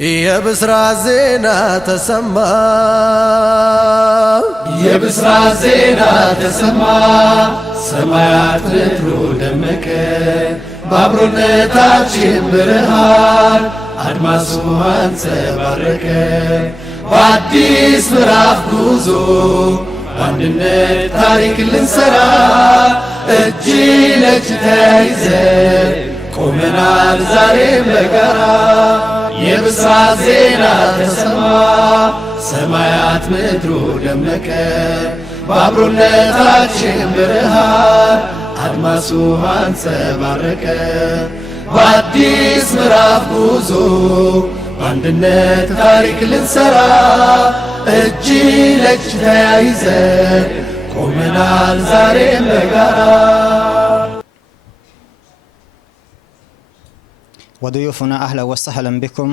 የብስራት ዜና ተሰማ የብስራት ዜና ተሰማ ሰማያት ምድሩ ደመቀ በአብሮነታችን ብርሃን አድማሱ አንጸባረቀ በአዲስ ምዕራፍ ጉዞ በአንድነት ታሪክ ልንሰራ እጅ ለእጅ ተያይዘን ቆመናል ዛሬም በጋራ የብስራት ዜና ተሰማ ሰማያት ምድሩ ደመቀ በአብሮነታችን ብርሃን አድማሱ አንጸባረቀ በአዲስ ምዕራፍ ጉዞ በአንድነት ታሪክ ልንሰራ እጅ ለእጅ ተያይዘን ቆመናል ዛሬም በጋራ وضيوفنا أهلا وسهلا بكم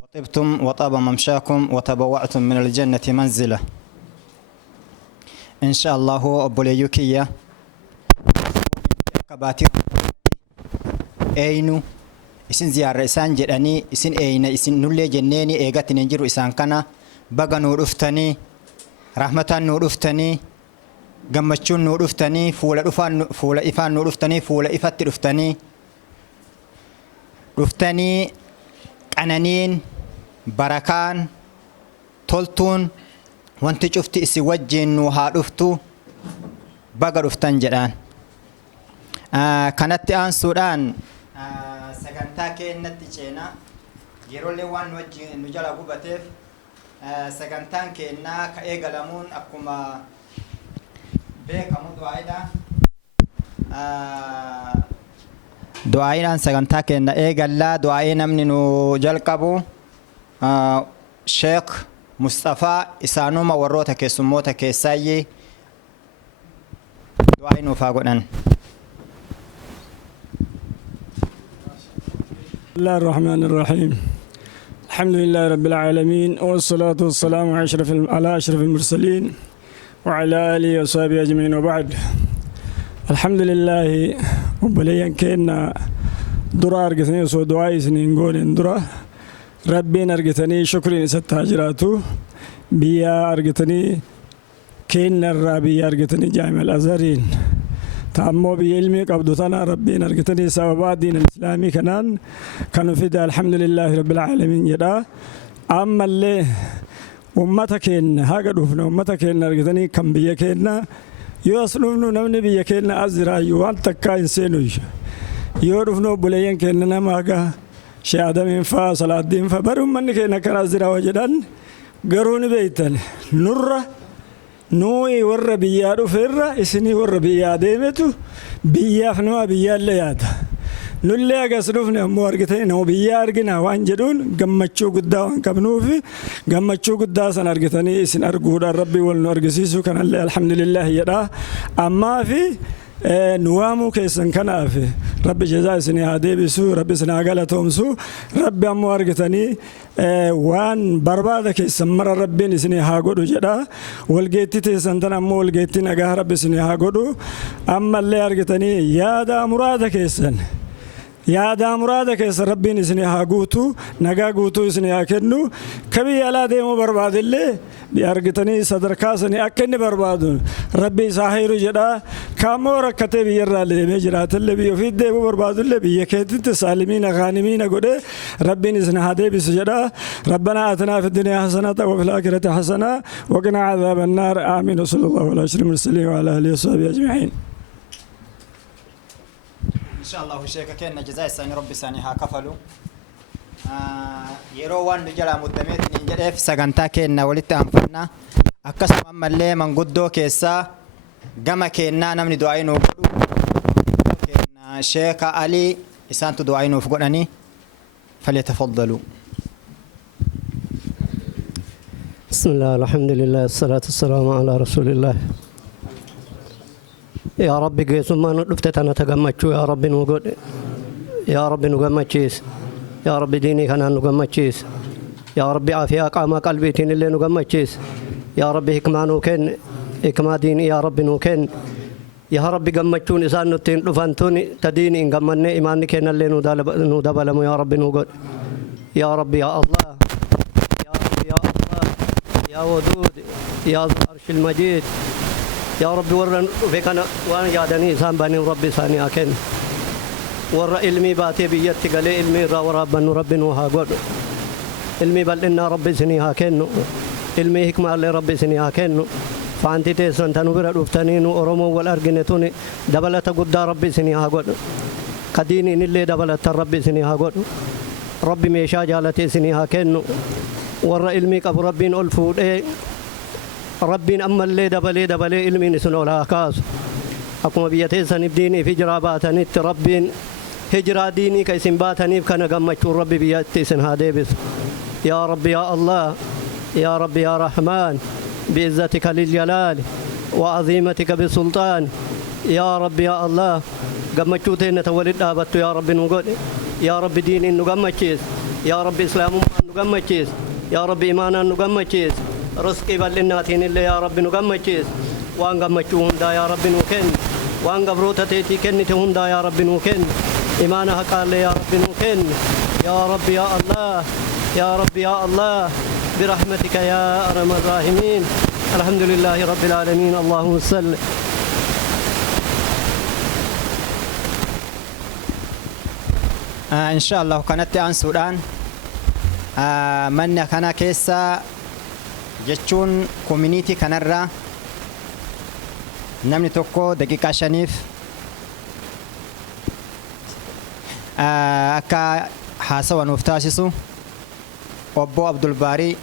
وطبتم وطاب ممشاكم وتبوأتم من الجنة منزلة إن شاء الله أبو ليوكية سموني نتي أكباتي رمضانتي أينو إسن زيارة إسان جراني إسن أين إسن نولي جنيني إيغات ننجر إسان كان بغا نور أفتني رحمة نور أفتني gammachuun nuu dhuftanii fuula ifaan nuu dhuftanii fuula ifatti dhuftanii qananiin barakaan toltuun wanti cufti isin wajjiin nuu haa dhuftu baga dhuftan jedhaan kanatti aansuudhaan sagantaa keennatti ceenaa yeroolee waan nu jala gubateef sagantaan keennaa ka eegalamuun akkuma kamu du'aa'idhaan sagantaa keenya eegallaa du'aa'ii namni nu jalqabu Sheekh Mustafaa isaanuma warroota keessummoota keessaayyee du'aa'ii nuuf haa godhan. الله الرحمن الرحيم الحمد لله رب العالمين والصلاة والسلام على أشرف المرسلين وعلى آله وصحبه أجمعين وبعد الحمد لله وبليان كنا درا أرجتني وسو دعاء سنين قولين درا ربي أرجتني شكري ستهاجراتو بيا أرجتني كنا الرابي أرجتني جامع الأزهرين تأمو بعلمي قبضتنا ربي أرجتني سبب دين الإسلامي كانوا فدا الحمد لله رب العالمين يدا أما اللي ummata haga dhufna ummata keenya argatanii kan biyya keenya yoo as dhufnu namni biyya keenya as jiraayu waan takkaa hin seenu yoo dhufnu buleeyyan keenya nama haga shaadamiin faa salaaddiin faa bari ummanni keenya kan as jiraa jedhan garuu ni beeytan nurra nuyi warra biyyaa dhufeerra isinii warra biyyaa deemetu biyyaaf nama biyyaallee yaada nulle agas dhufne ammoo argitanii nama biyyaa argina waan jedhuun gammachuu guddaa waan qabnuufi gammachuu guddaa san argitanii isin arguudhaan rabbi wal nu argisiisu kanallee alhamdulillah jedha ammaa fi nuwaamuu keessan kanaaf rabbi jazaa isinii haa deebisu rabbi isin haa galatoomsu rabbi ammoo argitanii waan barbaada keessan mara rabbiin isinii haa godhu jedha walgeetti teessan tan ammoo walgeetti nagaa rabbi isinii haa godhu ammallee argitanii yaada muraada keessan yaada muraada keessa rabbiin isinii haa guutu nagaa guutuu isinii haa kennu kabii alaa deemuu barbaadillee argitanii sadarkaa sanii akka inni barbaadu rabbi isaa hayru jedha kaamoo rakkatee biyyarraa deemee jiraatillee biyya ofiit deemuu barbaadullee biyya keetitti saalimiina ghaanimiina godhee rabbiin isin haa deebisu jedha rabbanaa atinaa fi dunya hasanata wa fil aakhirati hasana wa qina adhaaban naar aamiin wa sallallahu ala ashrafil mursaliin wa ala alihi wa sahbihi ajma'iin. إن شاء الله الشيخ كنا جزاء السنة ربي ساني هكفلوا يروان نجلا مدميت نجلا في سجنتا كنا ولت أنفرنا أكسر مملة من قدو كيسا جما كنا نمني دعائنا وقولوا كنا شيخ علي إسان تدعائنا وفقناني فليتفضلوا. بسم الله الحمد لله الصلاة والسلام على رسول الله. يا ربي قيس ما نلفتت أنا تجمعتشو يا ربي نقول يا ربي نجمعتشيس يا ربي ديني كان نجمعتشيس يا ربي عافية قام قلبي تين اللي نجمعتشيس يا ربي حكمة نوكن حكمة ديني يا ربي نوكن يا ربي قمتشون إسان نتين رفانتوني تديني إن قمني إيماني كينا اللي ندبلمو يا ربي نقول يا ربي يا الله يا ربي يا الله يا ودود يا ذو العرش المجيد يا ربي ورا فيكنا وانا يادني إسان بني ربي ساني أكن ورا علمي باتي بيتي قلي علمي را ورابن ربي نوها قد علمي بل إنا ربي سني هاكنو علمي حكمة اللي ربي سني هاكنو فانتي تيسن تنوبر رفتنين ورمو والأرجنتوني دبلت قد ربي سني هاقود كديني نلي دبلت ربي سني هاقود ربي ميشا جالتي سني هاكنو ور علمي قبل ربين ألفود ربين أما اللي دبلي علمي نسنو لها كاس أكما بيتيسن بديني في جراباتني ربين هجرا ديني كيسن باتني بكنا قمتشو ربي بيتيسن هاديبس يا ربي يا الله يا ربي يا رحمن بعزتك للجلال وعظيمتك بالسلطان يا ربي يا الله قمتشوتين تولد دابت يا ربي نقول يا ربي دين إنه قمتشيس يا ربي إسلام إنه قمتشيس يا ربي إيمان إنه قمتشيس رزقي بالناتين اللي يا ربي نقمتشيس وان قمتشوهن دا يا ربي نوكن وان قبروتا تيتي كنتهن دا يا ربي نوكن إيمانها قال يا ربي نوكن يا ربي يا الله يا ربي يا الله برحمتك يا أرحم الراحمين الحمد لله رب العالمين اللهم صل إن شاء الله كانت عن سودان من كان كيسا جتشون كوميونيتي كنرا نمني توكو دقيقة شنيف أكا حاسا ونفتاسسو أبو عبد الباري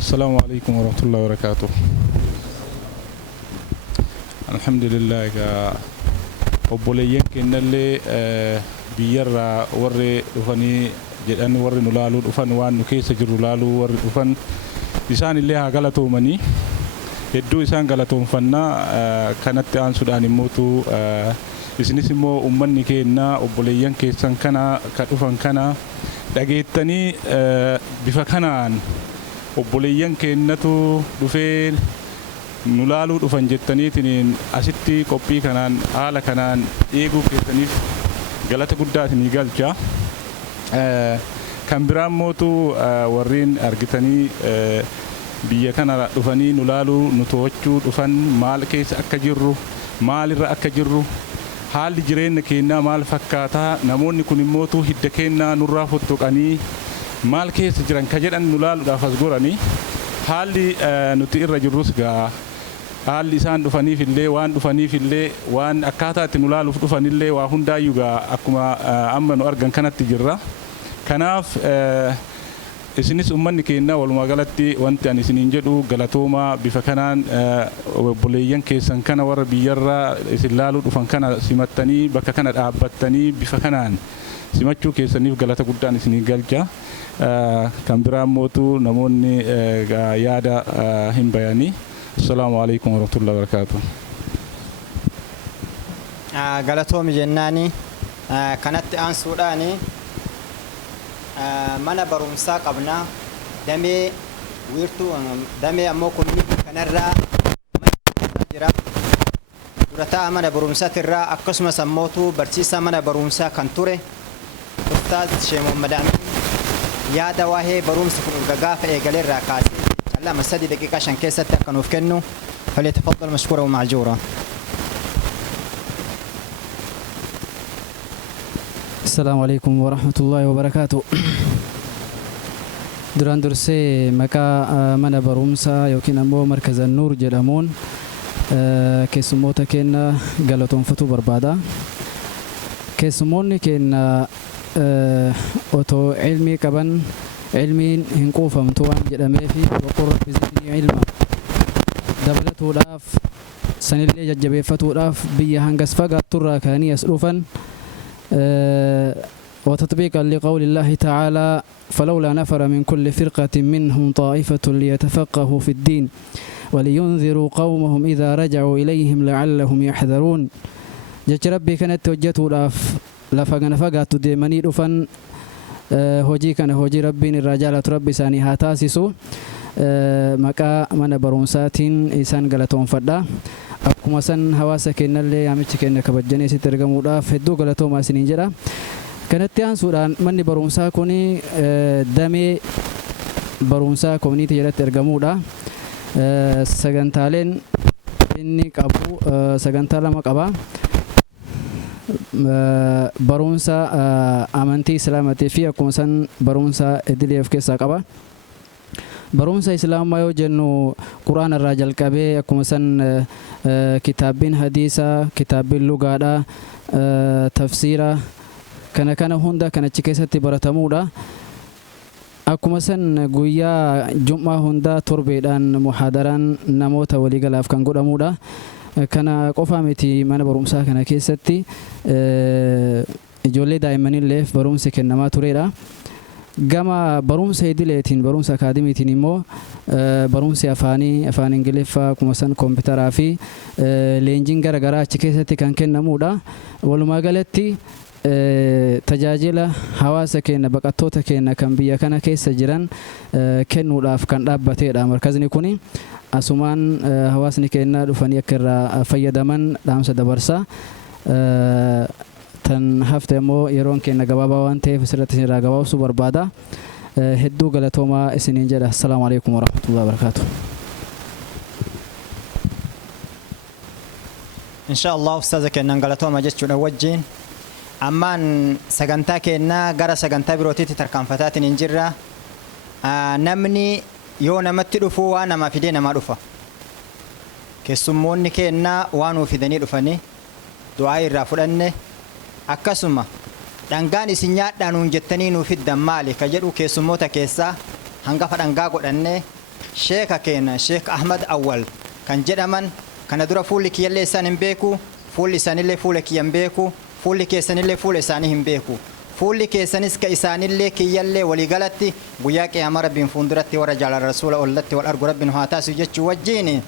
السلام عليكم ورحمة الله وبركاته. الحمد لله obboleeyyan kennallee biyyarraa warri dhufanii jedhanii warri nu laaluu dhufan waan nu keessa jirru laaluu warri dhufan isaan illee haa galatoomanii hedduu isaan galatoomfannaa kanatti aansuudhaan immootu isinis immoo ummanni keenya obboleeyyan keessan kana ka dhufan kana dhageettanii bifa kanaan obboleeyyan keenyatu dhufee nu laaluu dhufan jettaniitiin asitti qophii kanaan haala kanaan eeguu keessaniif galata guddaa isinii galcha. Kan biraan mootu warreen argitanii biyya kana dhufanii nu laaluu nu to'achuu dhufan maal keessa akka jirru maalirra akka jirru haalli jireenya keenyaa maal fakkaataa namoonni kun immootu hidda keenyaa nurraa fottoqanii maal keessa jiran ka jedhan nu laaluudhaaf as goranii haalli nuti irra jirrus gaa haalli isaan dhufaniif illee waan akkaataa itti nu laaluuf dhufanillee waa hundaayyuu gaa akkuma amma nu argan kanatti jirra. Kanaaf isinis ummanni keenya walumaa galatti wanti ani isiniin jedhu galatoomaa bifa kanaan obboleeyyan keessan kana warra biyyarraa isin laaluu dhufan kana simattanii bakka kana dhaabbattanii bifa kanaan simachuu keessaniif galata guddaan isinii galcha. Kan biraan mootu namoonni yaada hin bayanii. Assalaamu alaikum warahmatullahi wabarakatuh. Galatoomi jennaani kanatti aansuudhaani mana barumsaa qabna damee wiirtuu damee ammoo community kanarraa mana barumsaa jira durataa mana barumsaatirraa akkasumas ammootu barsiisaa mana barumsaa kan ture ustaaz Sheikh Muhammad Amin yaada waa'ee barumsi kun urga gaafa eegaleerraa kaasee jecha 2-3 daqiiqaa 5 keessatti akka nuuf kennu falyatafaddal mashkuura wa ma'juura. السلام عليكم ورحمة الله وبركاته. duraan dursee maqaa mana barumsaa yookiin ammoo markaza nuur jedhamuun keessummoota keenya galatoonfatu barbaada. Keessummoonni keenya otoo ilmii qaban ilmiin hin quufamtu waan jedhameefi waqul rabbi zidnii ilma dabalatuudhaaf sanillee jajjabeeffatuudhaaf biyya hangas fagaatturraa kaanii as dhufan وتطبيقا لقول الله تعالى فلولا نفر من كل فرقة منهم طائفة ليتفقهوا في الدين ولينذروا قومهم إذا رجعوا إليهم لعلهم يحذرون. جج ربي كانت توجهته لفقنا فقات ديماني رفن هوجي كان هوجي ربي الرجالة ربي ساني هاتاسسو maqaa mana barumsaatiin isaan galatoomfadha. Akkuma san hawaasa keenyallee yaamichi keenya kabajanii asitti argamuudhaaf hedduu galatoomaa isiniin jedha. Kanatti aansuudhaan manni barumsaa kun damee barumsaa koominiitii jalatti argamuudha. Sagantaaleen inni qabu sagantaa lama qaba. Barumsa amantii islaamaatii fi akkuma san barumsa idilee of keessaa qaba. Barumsa islaamaa yoo jennu quraana irraa jalqabee akkuma san kitaabbiin hadiisaa, kitaabbiin lugaadhaa, tafsiira kana hunda kan achi keessatti baratamuudha. Akkuma san guyyaa Jum'aa hunda torbeedhaan muhaadaraan namoota waliigalaaf kan godhamuudha. Kana qofa miti mana barumsaa kana keessatti ijoollee daa'immaniilleef barumsi kennamaa tureedha. Gama barumsa idileetiin barumsa akaademiitiin immoo barumsi afaan Ingiliffaa akkuma san kompiitaraa fi leenjiin garaagaraa achi keessatti kan kennamuudha. Walumaa galatti tajaajila hawaasa keenya baqattoota keenya kan biyya kana keessa jiran kennuudhaaf kan dhaabbateedha markazni kuni. Asumaan hawaasni keenya dhufanii akka irraa fayyadaman dhaamsa dabarsa. Tan hafte immoo yeroon keenya gabaabaa waan ta'eef asirratti isin irraa gabaabsuu barbaada. Hedduu galatoomaa isiniin jedha. Assalaamu alaikum warahmatullahi wabarakatuh. Inshaallah ustaaza keenyan galatooma jechuudha wajjin. Ammaan sagantaa keenya gara sagantaa birootiitti tarkaanfataatiin hin jirra. Namni yoo namatti dhufu waan namaa fidee namaa dhufa. Keessummoonni keenya waan nuu fidanii dhufanii du'aa irraa fudhanne akkasuma dhangaan isin nyaadhaa nuun jettanii nuu fiddan maali ka jedhu keessummoota keessaa hangafa dhangaa godhanne sheeka keenya Sheek Ahmad Awwal kan jedhaman kana dura fuulli kiyyallee isaan hin beeku, fuulli isaanillee fuula kiyya hin beeku, fuulli keessanillee fuula isaanii hin beeku. Fuulli keessanis ka isaanillee kiyyallee waliigalatti guyyaa qiyaamaa rabbiin fuulduratti warra jaalala rasuula ollatti wal argu rabbiin haa taasisu jechuu wajjiin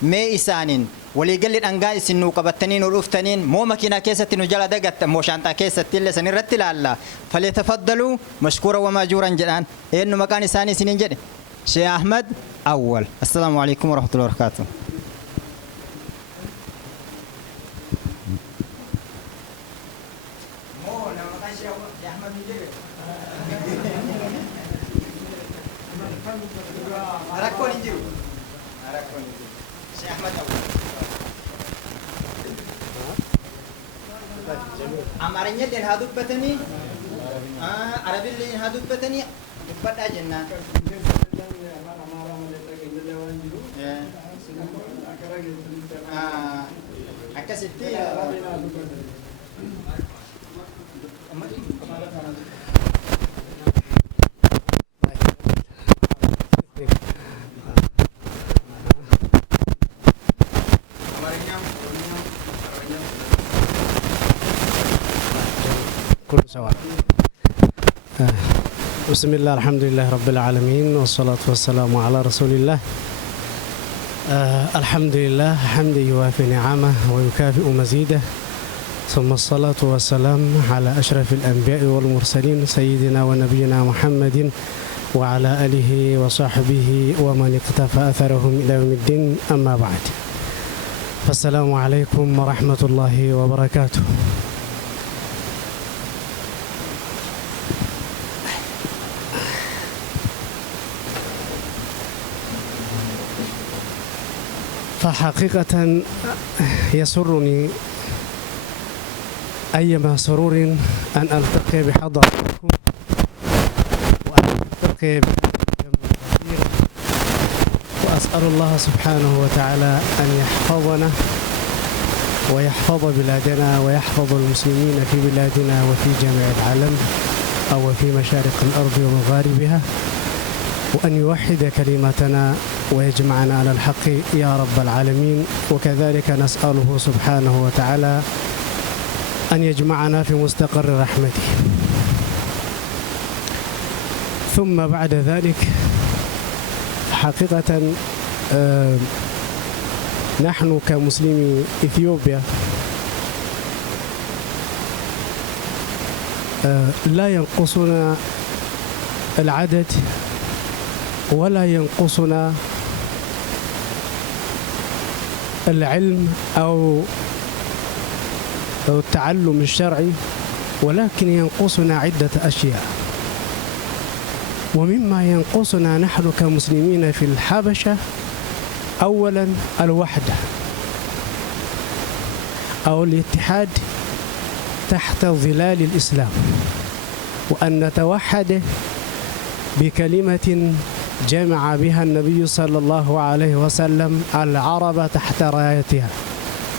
mee isaaniin waliigalli dhangaa isin nuu qabattanii nu dhuftaniin moo makiinaa keessatti nu jala dagatta moo shaantaa keessatti illee san irratti ilaalla falyatafaddaluu mashkuura wa maajuuran jedhaan eenyu maqaan isaanii isiniin jedhe Sheekh Ahmad Awwal. Assalaamu alaikum warahmatullahi wabarakatuh. Rakkoon hin jiru. Sheekh Ahmad Awwal. Amaaranya illee haa dubbatanii, Arabillee haa dubbatanii dubbadhaa jennaan. Akkasitti طيب جميل Amarinyam, Orominyam, Arabanyam Salami Samu. طيب جميل كله سواء. بسم الله الحمد لله رب العالمين والصلاة والسلام على رسول الله. الحمد لله حمد يوافي نعمه ويكافئ مزيده، ثم الصلاة والسلام على أشرف الأنبياء والمرسلين سيدنا ونبينا محمد وعلى آله وصحبه ومن اقتفى أثرهم إلى يوم الدين. أما بعد، فالسلام عليكم ورحمة الله وبركاته. فحقيقة يسرني أيما سرور أن ألتقي بحضراتكم وأن ألتقي بهذا الجم الغفير، وأسأل الله سبحانه وتعالى أن يحفظنا ويحفظ بلادنا ويحفظ المسلمين في بلادنا وفي جميع العالم أو في مشارق الأرض ومغاربها، وأن يوحد كلماتنا ويجمعنا على الحق يا رب العالمين. وكذلك نسأله سبحانه وتعالى أن يجمعنا في مستقر رحمته. ثم بعد ذلك فحقيقة نحن كمسلمي إثيوبيا لا ينقصنا العدد ولا ينقصنا العلم أو التعلم الشرعي، ولكن ينقصنا عدة أشياء. ومما ينقصنا نحن كمسلمين في الحبشة أولا الوحدة أو الاتحاد تحت ظلال الإسلام، وأن نتوحد بكلمة جمع بها النبي صلى الله عليه وسلم العرب تحت رايتها،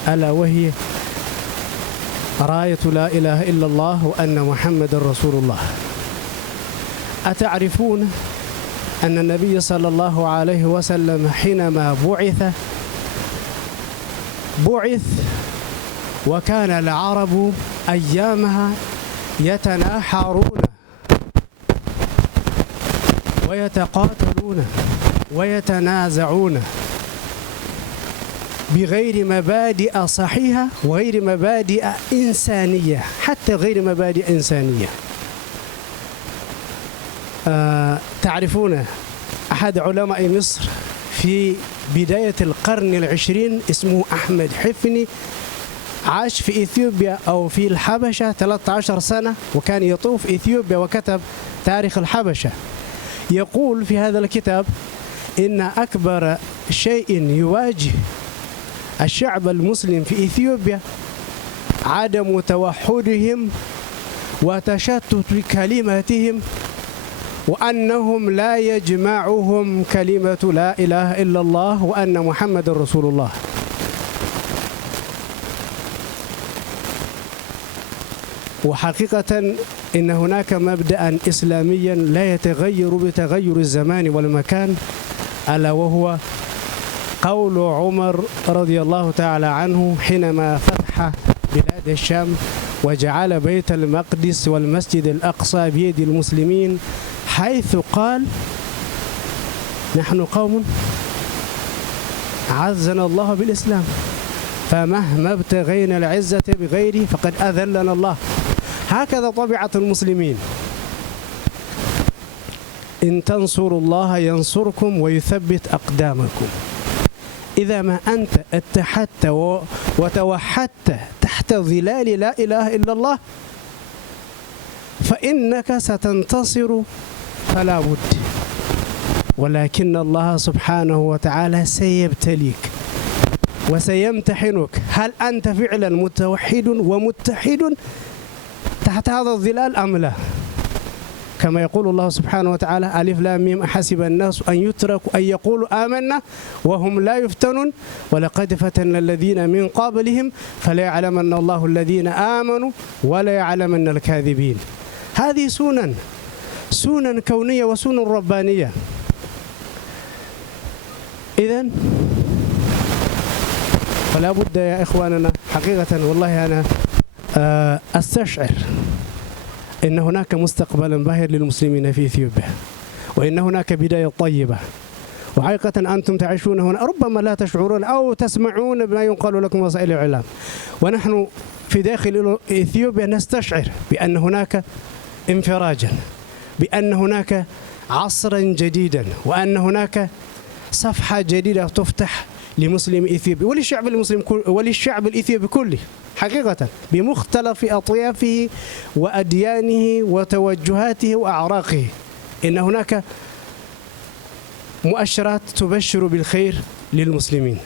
ألا وهي راية لا إله إلا الله وأن محمد رسول الله. أتعرفون أن النبي صلى الله عليه وسلم حينما بعث وكان العرب أيامها يتناحرون ويتقاتلون ويتنازعون بغير مبادئ صحيحة وغير مبادئ إنسانية، حتى غير مبادئ إنسانية. تعرفون أحد علماء مصر في بداية القرن العشرين اسمه أحمد حفني، عاش في إثيوبيا أو في الحبشة 13 سنة، وكان يطوف إثيوبيا وكتب تاريخ الحبشة. يقول في هذا الكتاب إن أكبر شيء يواجه الشعب المسلم في إثيوبيا عدم توحدهم وتشتت كلماتهم، وأنهم لا يجمعهم كلمة لا إله إلا الله وأن محمد رسول الله. وحقيقة إن هناك مبدأ إسلاميا لا يتغير بتغير الزمان والمكان، ألا وهو قول عمر رضي الله تعالى عنه حينما فتح بلاد الشام وجعل بيت المقدس والمسجد الأقصى بيد المسلمين، حيث قال: نحن قوم عزنا الله بالإسلام، فمهما ابتغينا العزة بغيره فقد أذلنا الله. هكذا طبيعة المسلمين، إن تنصروا الله ينصركم ويثبت أقدامكم. إذا ما أنت اتحدت وتوحدت تحت ظلال لا إله إلا الله فإنك ستنتصر فلا بد، ولكن الله سبحانه وتعالى سيبتليك وسيمتحنك، هل أنت فعلا متوحد ومتحد تحت هذا الظلال أم لا؟ كما يقول الله سبحانه وتعالى: ألف لام ميم أحسب الناس أن يتركوا أن يقولوا آمنا وهم لا يفتنون ولقد فتنا الذين من قبلهم فلا يعلمن الله الذين آمنوا ولا يعلمن الكاذبين. هذه سنن كونية وسنن ربانية. إذن فلا بد يا إخواننا، حقيقة والله أنا أستشعر إن هناك مستقبلا باهر للمسلمين في إثيوبيا، وإن هناك بداية طيبة. وحقيقة أنتم تعيشون هنا، ربما لا تشعرون أو تسمعون بما ينقل لكم وسائل الإعلام، ونحن في داخل إثيوبيا نستشعر بأن هناك انفراجا، بأن هناك عصرا جديدا، وأن هناك صفحة جديدة تفتح لمسلم إثيوبيا وللشعب المسلم وللشعب الإثيوبي كله، حقيقة بمختلف أطيافه وأديانه وتوجهاته وأعراقه. إن هناك مؤشرات تبشر بالخير للمسلمين،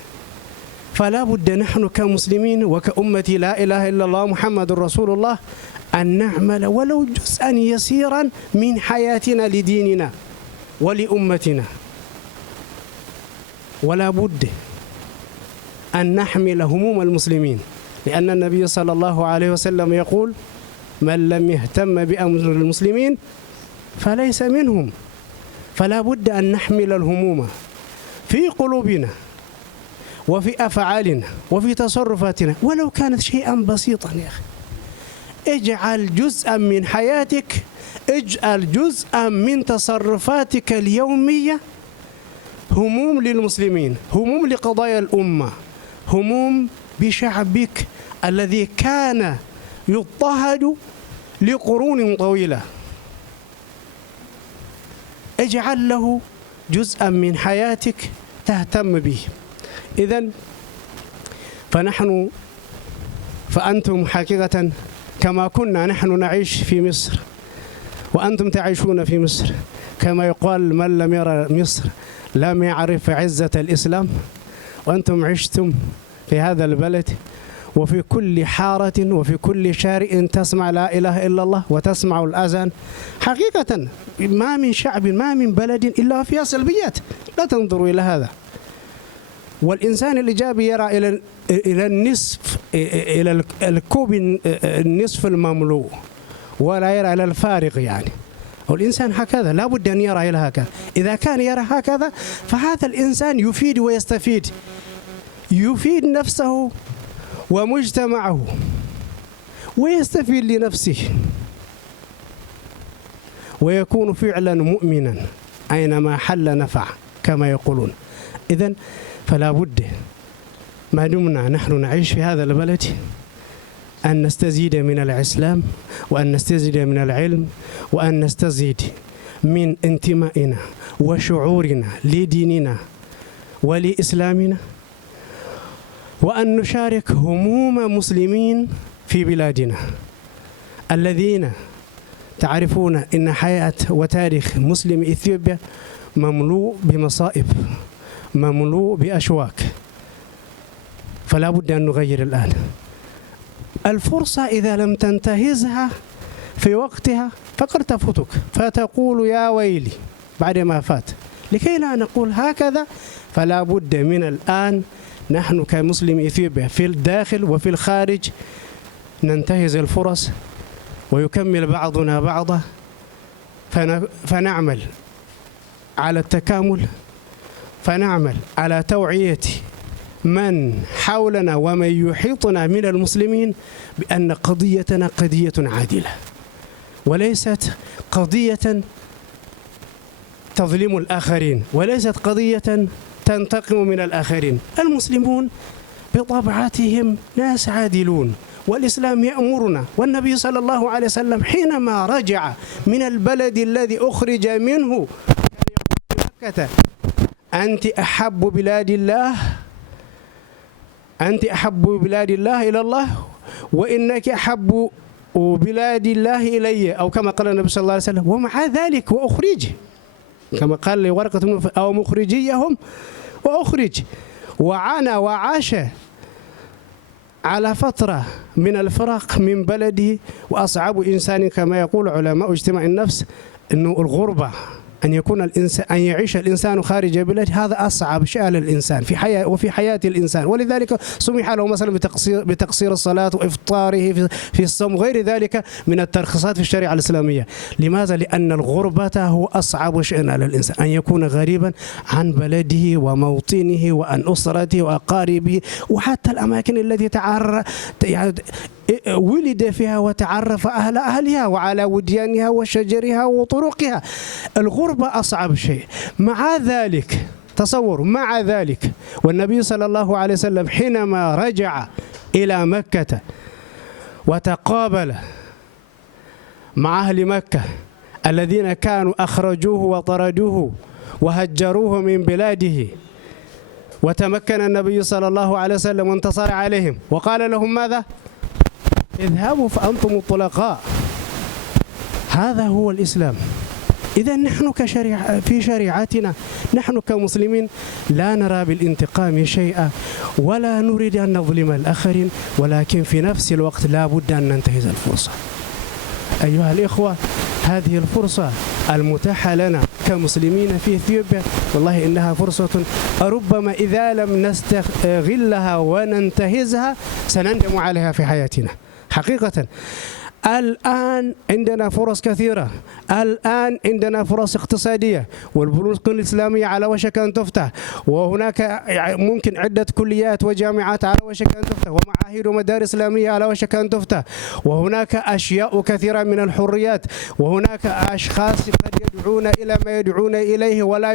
فلا بد نحن كمسلمين وكأمة لا إله إلا الله محمد رسول الله أن نعمل ولو جزءا يسيرا من حياتنا لديننا ولأمتنا. ولا بد أن نحمل هموم المسلمين، لأن النبي صلى الله عليه وسلم يقول: من لم يهتم بأمر المسلمين فليس منهم. فلا بد أن نحمل الهموم في قلوبنا وفي أفعالنا وفي تصرفاتنا، ولو كانت شيئا بسيطا. يا أخي، اجعل جزءا من حياتك، اجعل جزءا من تصرفاتك اليومية هموم للمسلمين، هموم لقضايا الأمة، هموم بشعبك الذي كان يضطهد لقرون طويلة. اجعل له جزءا من حياتك تهتم به. إذن فأنتم حقيقة كما كنا نحن نعيش في مصر وأنتم تعيشون في مصر، كما يقال من لم يرى مصر لم يعرف عزة الإسلام، وأنتم عشتم في هذا البلد، وفي كل حارة وفي كل شارع تسمع لا إله إلا الله وتسمع الأذان. حقيقة ما من شعب ما من بلد إلا فيها سلبيات، لا تنظروا إلى هذا. والإنسان الإيجابي يرى إلى النصف، إلى الكوب النصف المملوء، ولا يرى إلى الفارغ يعني. والإنسان هكذا لا بد أن يرى إلى هكذا. إذا كان يرى هكذا فهذا الإنسان يفيد ويستفيد، يفيد نفسه ومجتمعه ويستفيد لنفسه، ويكون فعلا مؤمنا أينما حل نفع كما يقولون. إذن فلا بد ما دمنا نحن نعيش في هذا البلد أن نستزيد من الإسلام، وأن نستزيد من العلم، وأن نستزيد من انتمائنا وشعورنا لديننا ولإسلامنا، وأن نشارك هموم مسلمين في بلادنا الذين تعرفون إن حياة وتاريخ مسلم إثيوبيا مملوء بمصائب، مملوء بأشواك. فلا بد أن نغير الآن. الفرصة إذا لم تنتهزها في وقتها فقد تفوتك، فتقول يا ويلي بعد ما فات. لكي لا نقول هكذا فلا بد من الآن نحن كمسلم إثيوبيا في الداخل وفي الخارج ننتهز الفرص، ويكمل بعضنا بعضا، فنعمل على التكامل، فنعمل على توعية من حولنا ومن يحيطنا من المسلمين بأن قضيتنا قضية عادلة، وليست قضية تظلم الآخرين، وليست قضية تنتقم من الآخرين. المسلمون بطبيعتهم ناس عادلون، والإسلام يأمرنا، والنبي صلى الله عليه وسلم حينما رجع من البلد الذي أخرج منه كان يقول لمكة أنت أحب بلاد الله، أنت أحب بلاد الله إلى الله، وإنك أحب بلاد الله إلي، أو كما قال النبي صلى الله عليه وسلم. ومع ذلك وأخرج، كما قال لورقة أو مخرجيهم وأخرج، وعانى وعاش على فترة من الفراق من بلده. وأصعب إنسان كما يقول علماء اجتماع النفس أنه الغربة، أن يكون الإنسان، أن يعيش الإنسان خارج بلده، هذا أصعب شيء للإنسان وفي حياة الإنسان. ولذلك سمح له مثلا بتقصير الصلاة وإفطاره في الصوم وغير ذلك من الترخيصات في الشريعة الإسلامية. لماذا؟ لأن الغربة هو أصعب شيء على الإنسان، أن يكون غريبا عن بلده وموطنه وعن أسرته وأقاربه وحتى الأماكن التي ولد فيها وتعرف أهل أهلها وعلى وديانها وشجرها وطرقها. الغربة أصعب شيء. مع ذلك تصور، مع ذلك والنبي صلى الله عليه وسلم حينما رجع إلى مكة وتقابل مع أهل مكة الذين كانوا أخرجوه وطردوه وهجروه من بلاده، وتمكن النبي صلى الله عليه وسلم وانتصر عليهم، وقال لهم ماذا؟ اذهبوا فأنتم الطلقاء. هذا هو الإسلام. إذا نحن في شريعتنا نحن كمسلمين لا نرى بالانتقام شيئا، ولا نريد أن نظلم الآخرين، ولكن في نفس الوقت لا بد أن ننتهز الفرصة. أيها الإخوة، هذه الفرصة المتاحة لنا كمسلمين في إثيوبيا والله إنها فرصة ربما إذا لم نستغلها وننتهزها سنندم عليها في حياتنا حقيقة. الآن عندنا فرص كثيرة، الآن عندنا فرص اقتصادية، والبنوك الإسلامية على وشك أن تفتح، وهناك ممكن عدة كليات وجامعات على وشك أن تفتح، ومعاهد ومدارس إسلامية على وشك أن تفتح، وهناك أشياء كثيرة من الحريات، وهناك أشخاص قد يدعون إلى ما يدعون إليه ولا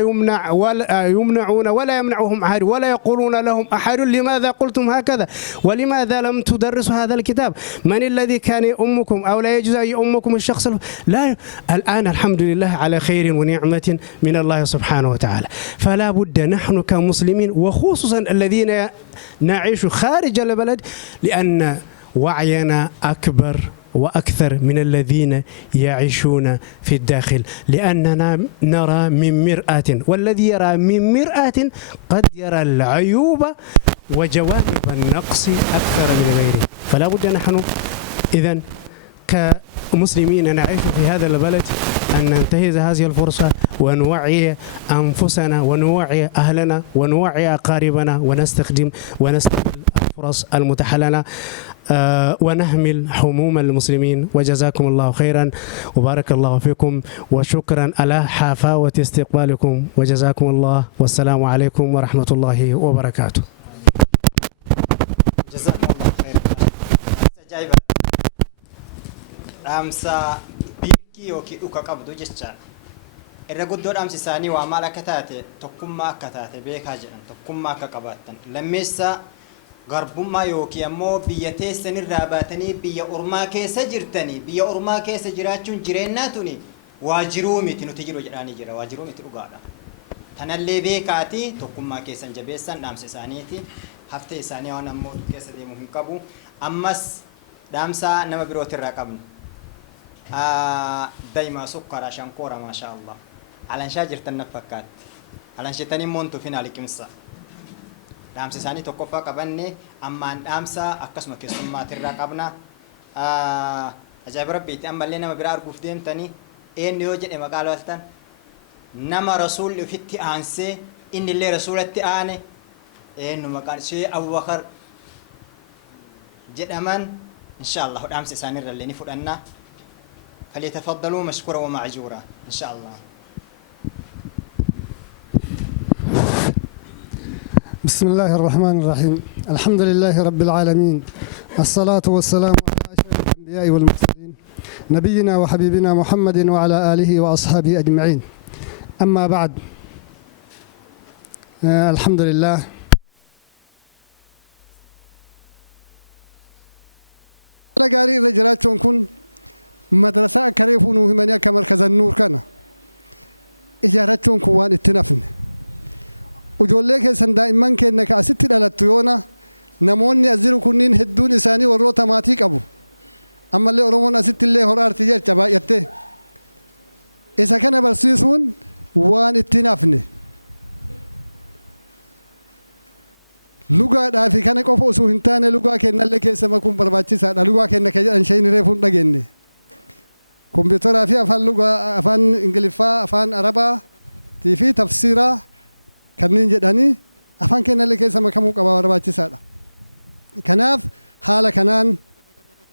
يمنعون ولا يمنعهم أحد ولا يقولون لهم أحد لماذا قلتم هكذا ولماذا لم تدرسوا هذا الكتاب؟ من الذي كان يؤمكم أباكم أو لا يجوز أن يؤمكم الشخص لا. الآن الحمد لله على خير ونعمة من الله سبحانه وتعالى. فلا بد نحن كمسلمين وخصوصا الذين نعيش خارج البلد لأن وعينا أكبر وأكثر من الذين يعيشون في الداخل، لأننا نرى من مرآة، والذي يرى من مرآة قد يرى العيوب وجوانب النقص أكثر من غيره. فلا بد نحن إذن كمسلمين نعيش في هذا البلد أن ننتهز هذه الفرصة ونوعي أنفسنا ونوعي أهلنا ونوعي أقاربنا ونستغل الفرص المتاحة ونهمل هموم المسلمين. وجزاكم الله خيرا وبارك الله فيكم وشكرا على حفاوة استقبالكم وجزاكم الله والسلام عليكم ورحمة الله وبركاته. جزاكم الله خيرا ما شاء الله. دامسا جايبة دامسا بيركي وكي دوكا قبضو جيتشا irra guddoodhaam isaanii waa maal akka taate tokkummaa akka taate beekaa jedhan tokkummaa akka qabaatan lammeessa garbummaa yookiin ammoo biyya teessan irraa baatanii biyya ormaa keessa jirtanii biyya ormaa keessa jiraachuun jireennaa tuni waajiruu miti nuti jiru jedhanii jira waajiruu miti dhugaadha. Tanallee beekaati tokkummaa keessan jabeessan dhaamsa isaaniiti haftee isaanii waan ammoo keessa deemuu hin qabu. Ammas dhaamsa nama birootirraa qabna. دايما سكر عشان كورة ما شاء الله على شاجر تنفكات على شتاني مونتو فينا لكمسا دامسا ساني توقفا قبني أما دامسا أكسما كسما ترى قبنا أجاب ربي تأمل لنا مبرار قفدين تاني إن يوجد إما قالوا ألتان نما رسول في التئانسي إن اللي رسول التئاني إنه مكان شيء أبو بكر جد أمان إن شاء الله دامسا ساني رلي نفرنا فليتفضلوا مشكورا ومعجورا إن شاء الله. بسم الله الرحمن الرحيم. الحمد لله رب العالمين، الصلاة والسلام على أشرف الأنبياء والمرسلين نبينا وحبيبنا محمد وعلى آله وأصحابه أجمعين. أما بعد، الحمد لله رجالي رجالات كن مدرسة كريفون وهمنيا كمركز النور كنا إجارتهم كوان اتنافن وجولك سن دائما كأنك أسيت على التيونا نموني أزيرو كنين هدون إنساني والروتا ماتيك أبو أما اللي أرومون أسيت اللي هرار تجار تبا يته إذا كان برسيسون وان اتنافن لغة دافي كان كوفو سوهنتان لغة كأن اللي كيسما كون برباتي ساد لغة كأنك أنشين ريفون دقيني كمبيوتر في أفان لغة أفان إنجليفا أفان عربا تيفي تفسيرا كنين جداني أفان كنا اللي كيسا مكمو كبا ورباتي سادا كناف حالا كنان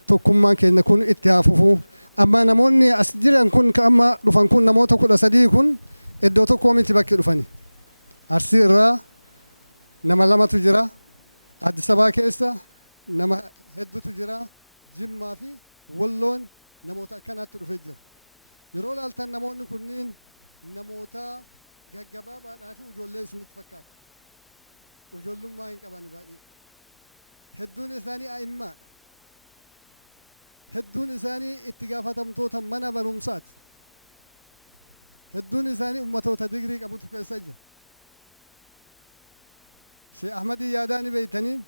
تكما كنا نكون اتهاففو أما نموني أسجل نكون كأما رفان كون نموتو كل أسدي كون إدوتو كومي تبكي رفاني أرسيرا نما لما تجرا عد سبا كيسا نما هدو تجرا جيم ما في واللون نموتا كانت رفجر يرول ألتان نموني كنين نموتا جبابا دافي وجولي سنت فكات وجولهم ما ينكباني باقي هدون إساني أئمات هدون إساني اتقافة تمتوتا منا برمسات هدون إساني أمتوتا دقريك أبو تفكي سجل شيخ أحمد ياداني بيتني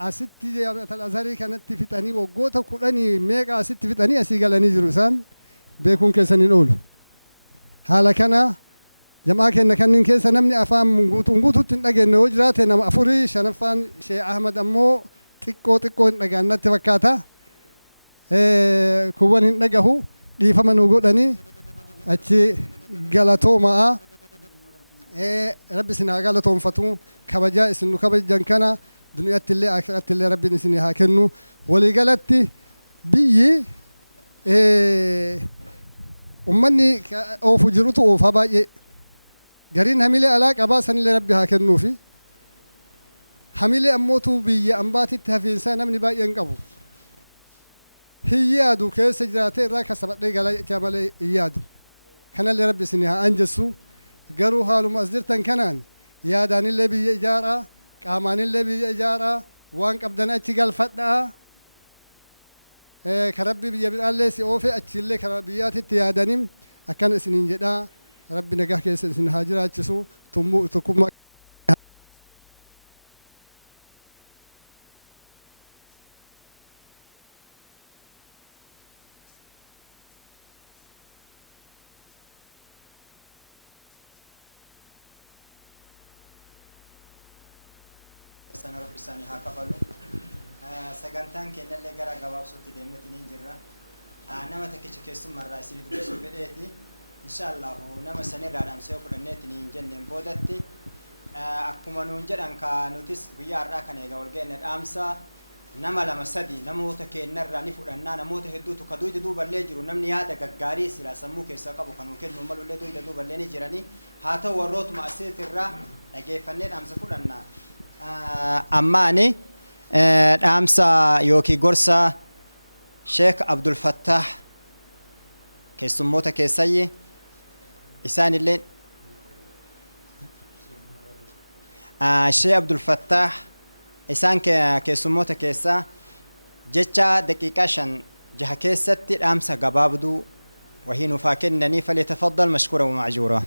أستي جامعة الأزهر كانت تفتني وقوتا كلاني ميغا أستي تفتني أسيقلاني جروسان بيكون كيسانين أولو حالا كان جماعة كنا كنن كيسا نمني أفهم نقوتو تنقى نوجرات نما أفوري شنفان شيخ أحمد أمو تكو نقى نتفكاتا كوان نقهو دي فمن وقودني أتي غلطو معا ربي سنها غلطو فتو كبجا اسنو كبجا كان دنيا اللي آخرت اللي ربي نسنها كنو ولي غلطي بيي أمني أو فجرته أو فباي قرين هميلي علاق أباسا اللي ربها كنو في هميلي أموتو بي أمباتي تهفي إنسان من باي ينقبو هيادو كيس جراتي راكا سبت لي قال جامالي إيادو كان اللي ربي سنها أنجسو قرو هالو مصدرتن كنان يادان اللي بي إجارة قامان اللي بي إجارة وانك أبدنا اتقال فتنا كربي بيا بالله سيوفي أتشيله كربيات التيادنيم أكان سنين جدا ربي نجاح كيس سن هاجر أتشسو تمو تكوم sana rabbi isaanii haa kafalu. Sagantaan keenya illee gara gabaabsuutti deemnee ni jirra. Nama takkicha keessummarraa isin dubbisuu fedheeti. Inshallah nama sanirraa dhaamsee fudhanneetti ni jenneen boodatti akkuma nuun jedhan ka nutis guyyaa har'aa kan eega wal ga'inne dhaamsa nama lama sadi namoota keenyarraa ni fudhannaa namoota hedduutu ka duyda duuballee jiru namni yaada gaggaarii silaa sammuu keessaa qabu kan kennu malullee duyda duuballee ni jiranii haa ta'u warrootuma asiitirraa dhageeffannee dhaamsa fudhannaa. Ammaani dhaamsa yookiin gorsa Sheek Abdul Fattah keessummoota keessayye isaan illee Sheek Abdul Fattah isaan keessummoota keessaa jecha daqiiqaa 5 keessatti dhaamsa gabaabduu wahii nuuf haa kennanii falyatafaddal mashkuura wa ma'juura.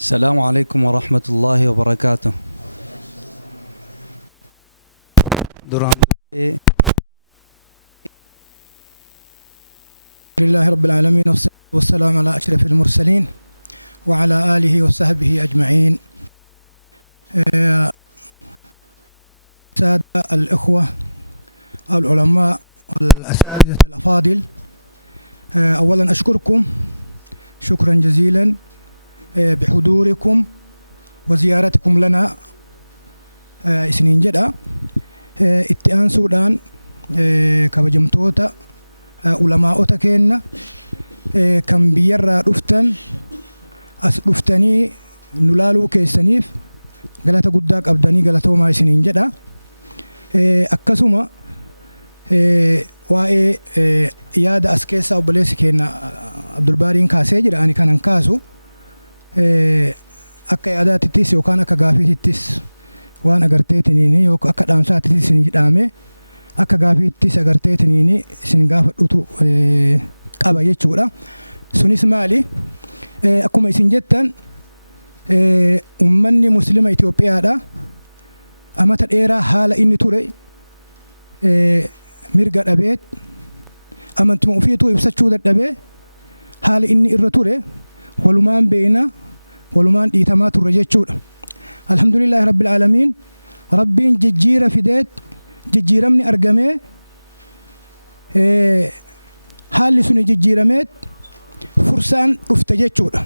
السلام عليكم ورحمة الله وبركاته. لله رب العالمين والسلام على أشرف المرسلين وعلى آله وصحبه أجمعين. سادة الإخوة العلماء والأساتذة الأفاضل، أولا أشكركم شكرا جزيلا بحضوركم وزيارتكم لنا سنين جدا. اتئان سودان كبجمتوتا علماء تكين كم بيرا رفتن رفتني نلالو كيسنيف غلطة قداك أبداني غلطة وما سنين جدا. أكسوما واي ياد أسكيسا وبليس كينا عبد البارين كاسيجر أني كان انكاسو akka yaadaatittis yookaan akka gaafiittis waan agarteetiniini yookaan akka dhaamsaatittis isin jedhame akka gaafiittis agarteetiniini isin gaafadhutu qaba jechuudha. Sunis maali? Akkuma isin jettan ummanni muslima Itoophiyaadha amata dheeraa haala inni ture mirga dhabeet amantuma ofiitu ibsachuu dadhabee haala inni irra ture walumaan beena walumaan dhiitamaa turre jechuudha. Alhamdulillahi rabbil aalamiin rabbiin jijjiira fideet jijjiiramni argamee haalli suni jijjiirameet fursaan dhufte jechuudha.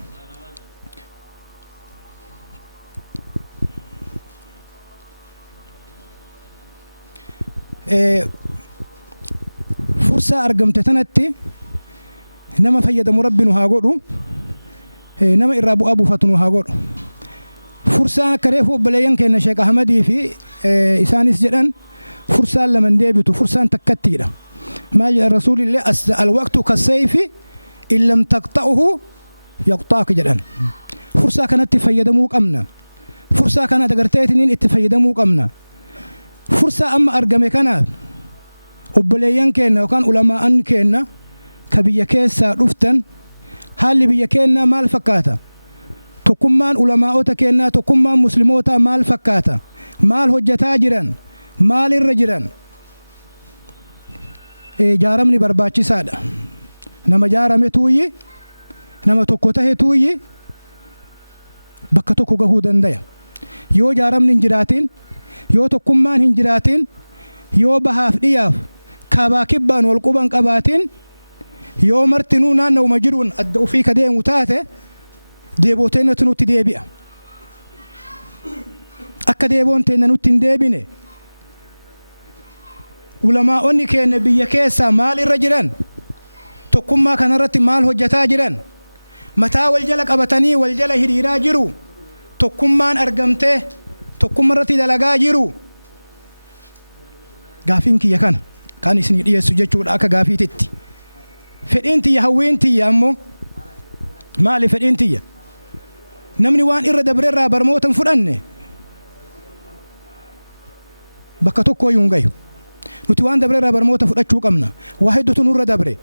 Fursaa argamte tanatti nama fayyadamu rabbi nu haa godhu. nama irraa bu'aa buufatu nu haa godhu. Fursaan akka reefu obboleeyyan keenya Sheek Ahmadii fi isaanis jedhan fursaan laman deebitu fursaan takkattiidha. maal jedhan rasuulillee alwaqtu kasayfi in lam taqxa'uhu yaqxaaka jedhan. Fursaa kanatti fayyadamuu qabna. Fursaa kana agarteetiniin itti fayyadamuu qabna. Fursaa amma argame kana obboleeyyan keenya yookaan ulamaa'an keenya ka biyya keessaa dhuftan haalli biyya keenyaa maal fakkaata? Tokkummaan ulamaa'ota keenyaa tokkummaan muslimootaa maal fakkaata? Maal hojjetaa jiran? Maal irra jiran? Jaaramni barbaachisaadha. Nama jaarame tuuyyi nama tokko tahe tuuyyi bakka tokko gahuu danda'a. Yoo jaaramni hin jiraatin, yoo tokkummaan hin jiraatin, yoo bahaaf dhiyaaf kaabaa kibbaan wal quban qabaatin, yoo martinuu naannawuma jiruun adda ofii ka deemu taate deebooteennatu nutti deebi'a. Akka deeboon teenna nutti hin deebine ulamaa'onni keenya biyya keessaa maal irra jiran? Tokkummaa kanarratti maal hojjetaa jiran? Mataa wal jala qabatanii wal jala hiriiraa jiru. Tokkummaan argamtee tokkummaarratti dalagaa jiru. Gaafiin kiyya kana kan isin dhiyeessu jechuudha akka gaafiititti. Fedhiin tiyya hawwiin tiyya ammoo maali fedhiin tiyya namni waan irra dabre irraa barmoota hin fudhanne bakka tokko iyyuu hin gayu nuti waan dabre irraa barmoota fudhachuu qabna waa hedduutu nurra dabre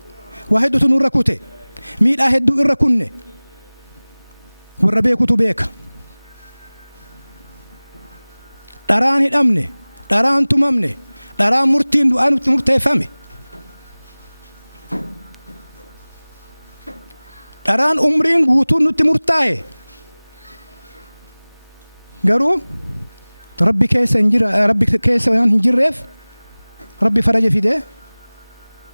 waa hedduutu nurra kute miidhaa hedduu irra kunne warra beekutu beeka dharaan hidhamne dharaan tumamne dharaan murtiin du'aa nutti murteeffame dharaan umriin guutuun nutti murtaa'e garuu rabbi keessa waan hin jirreef rabbi faraja fidee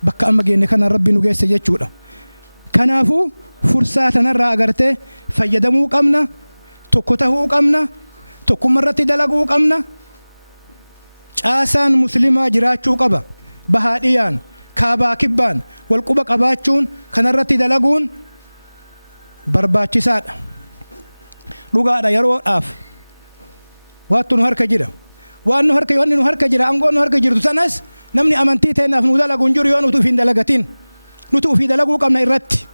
bakka amma geenne kanaan rabbi nu geesse jechuudha. Kanaafuu fursaa tanarraa agartee fayyadamuu qabna, tokko tahuu qabna, tokkummaarratti dalaguu qabna. Caasaan muslimaa jiraachuu qaba. Bahaadhiyaan, kaabaa kibbaan wal quba qabaachuun kanarratti dalaguun barbaachisaadha. Dhugaadha yeroodhaaf waattu nu harka jira. Waan nu harka jira, aangoon nu harka jirtu sanas namni amantii teennaaf nu dalagu hin jiru yoo nuti ufii hin dalagatin. Nuti ufii dalaguu qabna irratti.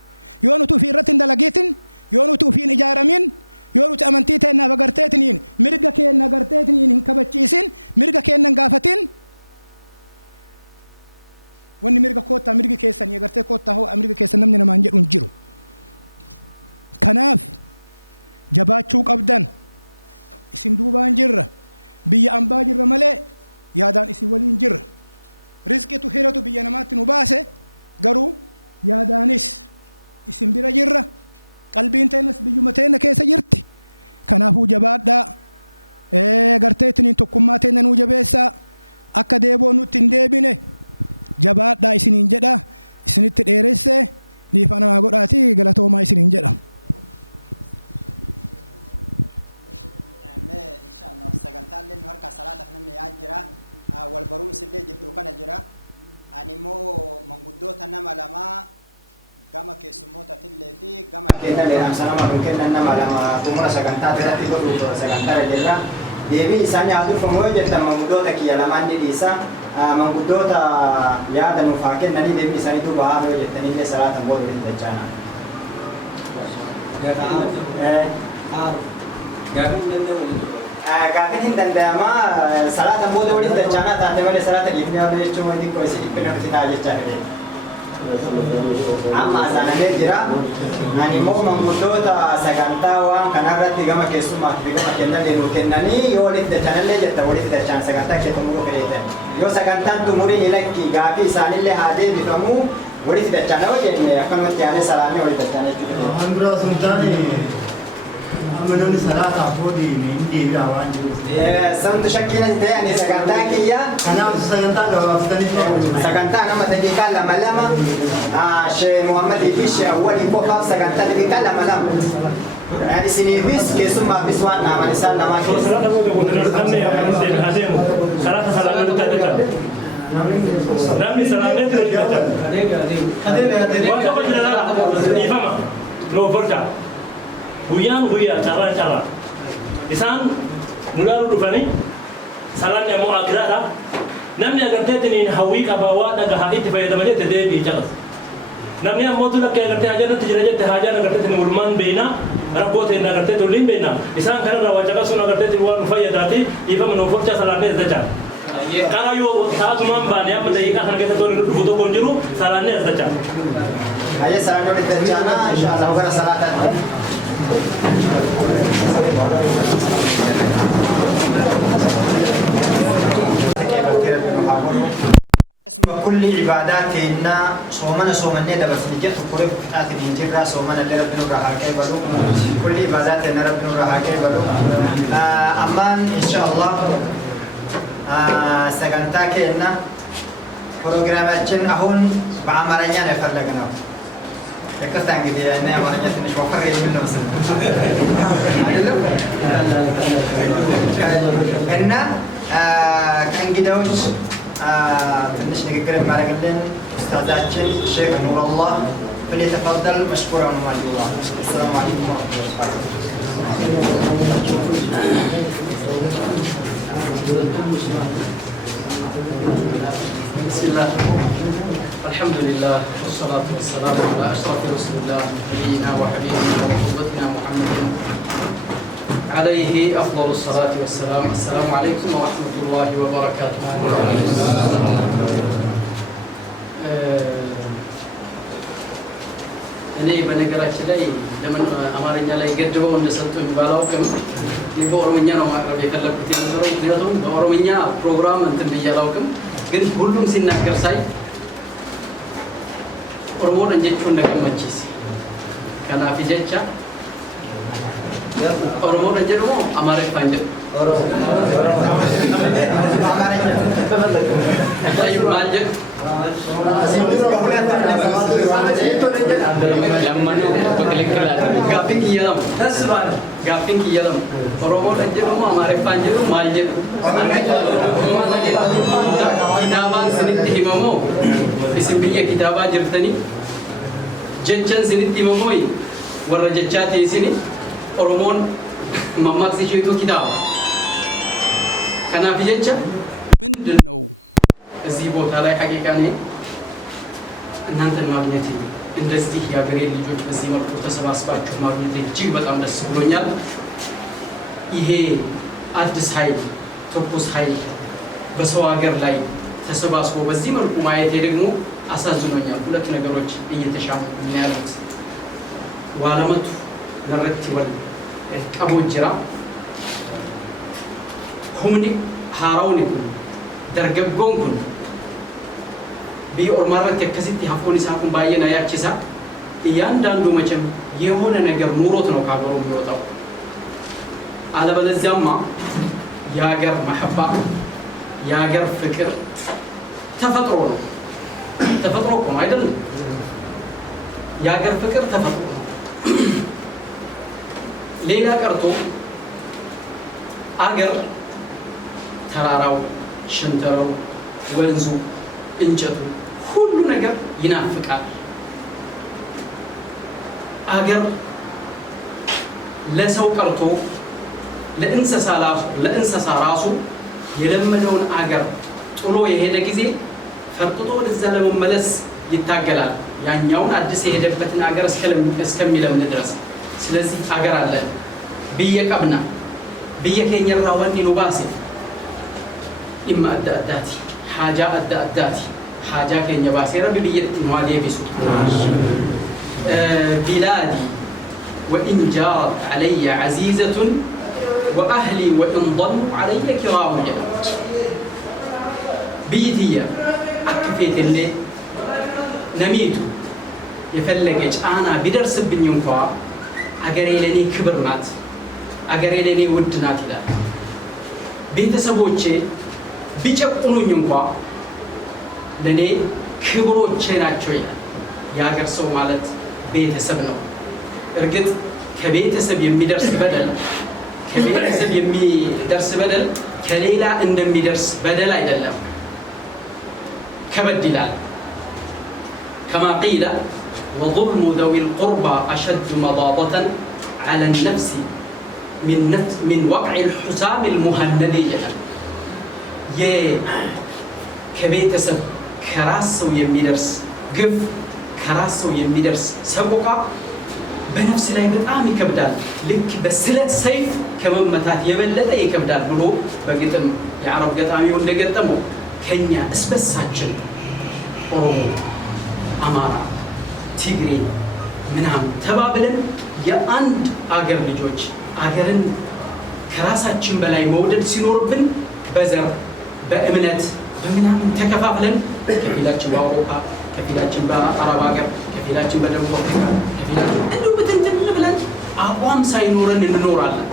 Yoo nuti ufii irratti hin dalagitin, yoo nuti ufii hin ijaaramin, yoo nuti amantii teennaaf agarteetiniin mirga keenya agarteetiniin hin kabachiisin, mirga keenya hin gaafatin. Wanni mirga koottaa mirgi keessanii agartee koottaa hoo mirga keessan namni namaan jedhu hin jiru. Kanaaf jabaachuu qabdan. Isin duubaan jirra. Biyya ambaa jirra malee yaadaan isin waliin jirra. Rizqitu hiratu biyya namaatti nu baase garuu yaadaanis isin bira jirra. Qalbiin teennas biyyuma teenya keessa jirti. Kanaafuu jabaadhaa. Agarteetiniin tokkummaa teenya nuu jabeessaa. Akka deeboon nutti hin deebine jabaadhaa isiniin jedha. Isinitti dheeressee dhiifama namaa godhaatii galatoomaa isiniin jedha. Sagantaaleen nu harka salaataaf namni yaad jira. Wal barumsi illee jidduu kana jira. Ani immoo manguddoota nama lamaa gama keessummootatillee fi gama keenya leenamsa nama nu kennan nama lama xumura sagantaa irratti godhu sagantaa jirra. Deebii isaanii haa dhufamu yoo jettan manguddoota kiyya lamaan ni dhiisa. Manguddoota yaada nuuf haa kennanii deebii isaanii duuba haa yoo jettanillee salaatan godhu hin dachaana. Gaafiin hin danda'ama salaatan booda waliin dachaana taate malee salaata dhiifnee waan jechuun wanti kun isin dhiphina nuti ta'a jechaa ta'e. Amma asaanamee jira. Ani immoo manguddoota sagantaa waan kanarratti gama keessumaaf fi gama kennallee nu kennanii yoo walitti dachaanallee jetta walitti dachaan sagantaa kee xumuruu fedheetan. Yoo sagantaan xumuriin ilakki gaafii isaanillee haa deebifamu walitti dachaana yoo jenne akkanumatti yaadee salaamee walitti dachaana jechuudha. Handura sultaanii Amanani salata afodi ni gawan. Santu shakkina yani saganta kiyya. Kana saganta gawaftani. Saganta nama dakika lama. Sheikh Muhammad Ifish awwal ko khaf saganta dakika lama. Yani sinifis kesuma biswana amani sallama. Salata salatu tadika. Nami salamnya tidak. Ada. Waktu apa sudah? Ifama. No berkah. Huyan cara isaan nularu dhufanii salaan yammuu agiraadha namni agarteetiniin hawwii qabaa waa dhagahaa itti fayyadama jette deebii caqas namni ammoo lakkee agartee haajaanatti jira jette haajaan agarteetiin ulmaan beeyna rakkoo ta'in agartee tulliin beeyna isaan kanarraa waa caqasuun agarteetiin waan nu fayyadaati dhiifama nuuf hojjaa salaannee dachaan qara yoo taatumaan baane amma daqiiqaa kana keessa tooni dhufu tokko hin jiru salaannee dachaan. Ayah salaannee dachaana inshaallah gara salaataatti. اسم كل عباداتنا صومنا دبس نجت كل فتات الانجرة صومنا لربنا رها كيبلو كل عباداتنا ربنا رها كيبلو أمان إن شاء الله سجنتا كنا برنامجنا هون بعمرنا نفرلنا كتان كده أنا ما نجت مش بفرق منه بس إننا كان كده وش مش نقدر ما نقدر أستاذ الشيخ نور الله فليتفضل مشكورا ومجزورا. السلام عليكم ورحمة الله وبركاته. بسم الله الحمد لله والصلاة والسلام على أشرف رسول الله نبينا وحبيبنا وقدوتنا محمد عليه أفضل الصلاة والسلام. السلام عليكم ورحمة الله وبركاته. እኔ በነገራችን ላይ ለምን አማርኛ ላይ ገድበው እንደሰጡኝ ባላውቅም በኦሮምኛ ነው ማቅረብ የፈለኩት የነበረው። ምክንያቱም በኦሮምኛ ፕሮግራም እንትን ብዬ አላውቅም፣ ግን ሁሉም ሲናገር ሳይ ኦሮሞን እንጀቹን እንደገመችስ ከናፊ ጀቻ ኦሮሞ ደግሞ አማርኛ ፋንጀ ማጀት ጋፊን ይያለም ተስባለ ጋፊን ይያለም ኦሮሞ ደግሞ አማርኛ ፋንጀ ማልጀት ኪታባን ስንት ሂመሞ እስምብየ ኪታባ ጅርተኒ ጀቸን ስንት ሂመሞይ ወረጀቻት ይስኒ ኦሮሞን ማማክሲሽቱ ኪታብ ከናፊ ጀቻ ምንድነው እዚህ ቦታ ላይ ሐቂቃ ነኝ እናንተን ማግኘት እንደዚህ የሀገሬ ልጆች በዚህ መልኩ ተሰባስባችሁ ማግኘት እጅግ በጣም ደስ ብሎኛል። ይሄ አዲስ ኃይል ትኩስ ኃይል በሰው ሀገር ላይ ተሰባስቦ በዚህ መልኩ ማየቴ ደግሞ አሳዝኖኛል። ሁለት ነገሮች እየተሻሙኝ ያሉት ዋለመቱ ነረት ይወል ቀቦጅራ ሁምኒ ሃራውኒ ደርገጎን ኩን ቢኦርማራት የከሲት ያፎን ይሳኩን ባየና ያቺሳ እያንዳንዱ መቼም የሆነ ነገር ኑሮት ነው ካገሩ የሚወጣው። አለበለዚያማ የሀገር መሐባ የሀገር ፍቅር ተፈጥሮ ነው። ተፈጥሮ ነው አይደለም? የሀገር ፍቅር ተፈጥሮ ሌላ ቀርቶ አገር ተራራው ሽንተረው ወንዙ እንጨቱ ሁሉ ነገር ይናፍቃል። አገር ለሰው ቀርቶ ለእንስሳ ራሱ የለመደውን አገር ጥሎ የሄደ ጊዜ ፈርጥጦ ወደዛ ለመመለስ ይታገላል። ያኛውን አዲስ የሄደበትን አገር እስከሚለምድ ድረስ። ስለዚህ አገር አለ ብየቀብና ብየከኝራ ወኒ ኑባሴ إما أداتي حاجة أداتي حاجة كين يباسي ربي بيت نوادي بسو بلادي وإن جارت علي عزيزة وأهلي وإن ضلوا علي كرام بيتي أكفيت اللي نميتو يفلقج أنا بدرس بنيوكوا أقري لني كبرنات أقري لني ودنات لا بيت سبوتشي ቢጨቁኑኝ እንኳን ለኔ ክብሮቼ ናቸው ይላል። የሀገር ሰው ማለት ቤተሰብ ነው። እርግጥ ከቤተሰብ የሚደርስ በደል ከሌላ እንደሚደርስ በደል አይደለም፣ ከበድ ይላል። كما قيل وظلم ذوي القربى أشد مضاضة على النفس من وقع الحسام المهند ይላል። ከቤተሰብ ከራስ ሰው የሚደርስ ግፍ ከራስ ሰው የሚደርስ ሰቆቃ በነፍስ ላይ በጣም ይከብዳል። ልክ በስለት ሰይፍ ከመመታት የበለጠ ይከብዳል ብሎ በግጥም የአረብ ገጣሚው እንደገጠመው ከኛ እስበሳችን ኦሮሞ፣ አማራ፣ ትግሬ ምናምን ተባብለን የአንድ አገር ልጆች አገርን ከራሳችን በላይ መውደድ ሲኖርብን በዘር በእምነት በምናምን ተከፋፍለን ከፊላችን በአውሮፓ ከፊላችን በአረብ ሀገር ከፊላችን በደቡብ አፍሪካ ከፊላችን እንዲሁ በትንትን ብለን አቋም ሳይኖረን እንኖራለን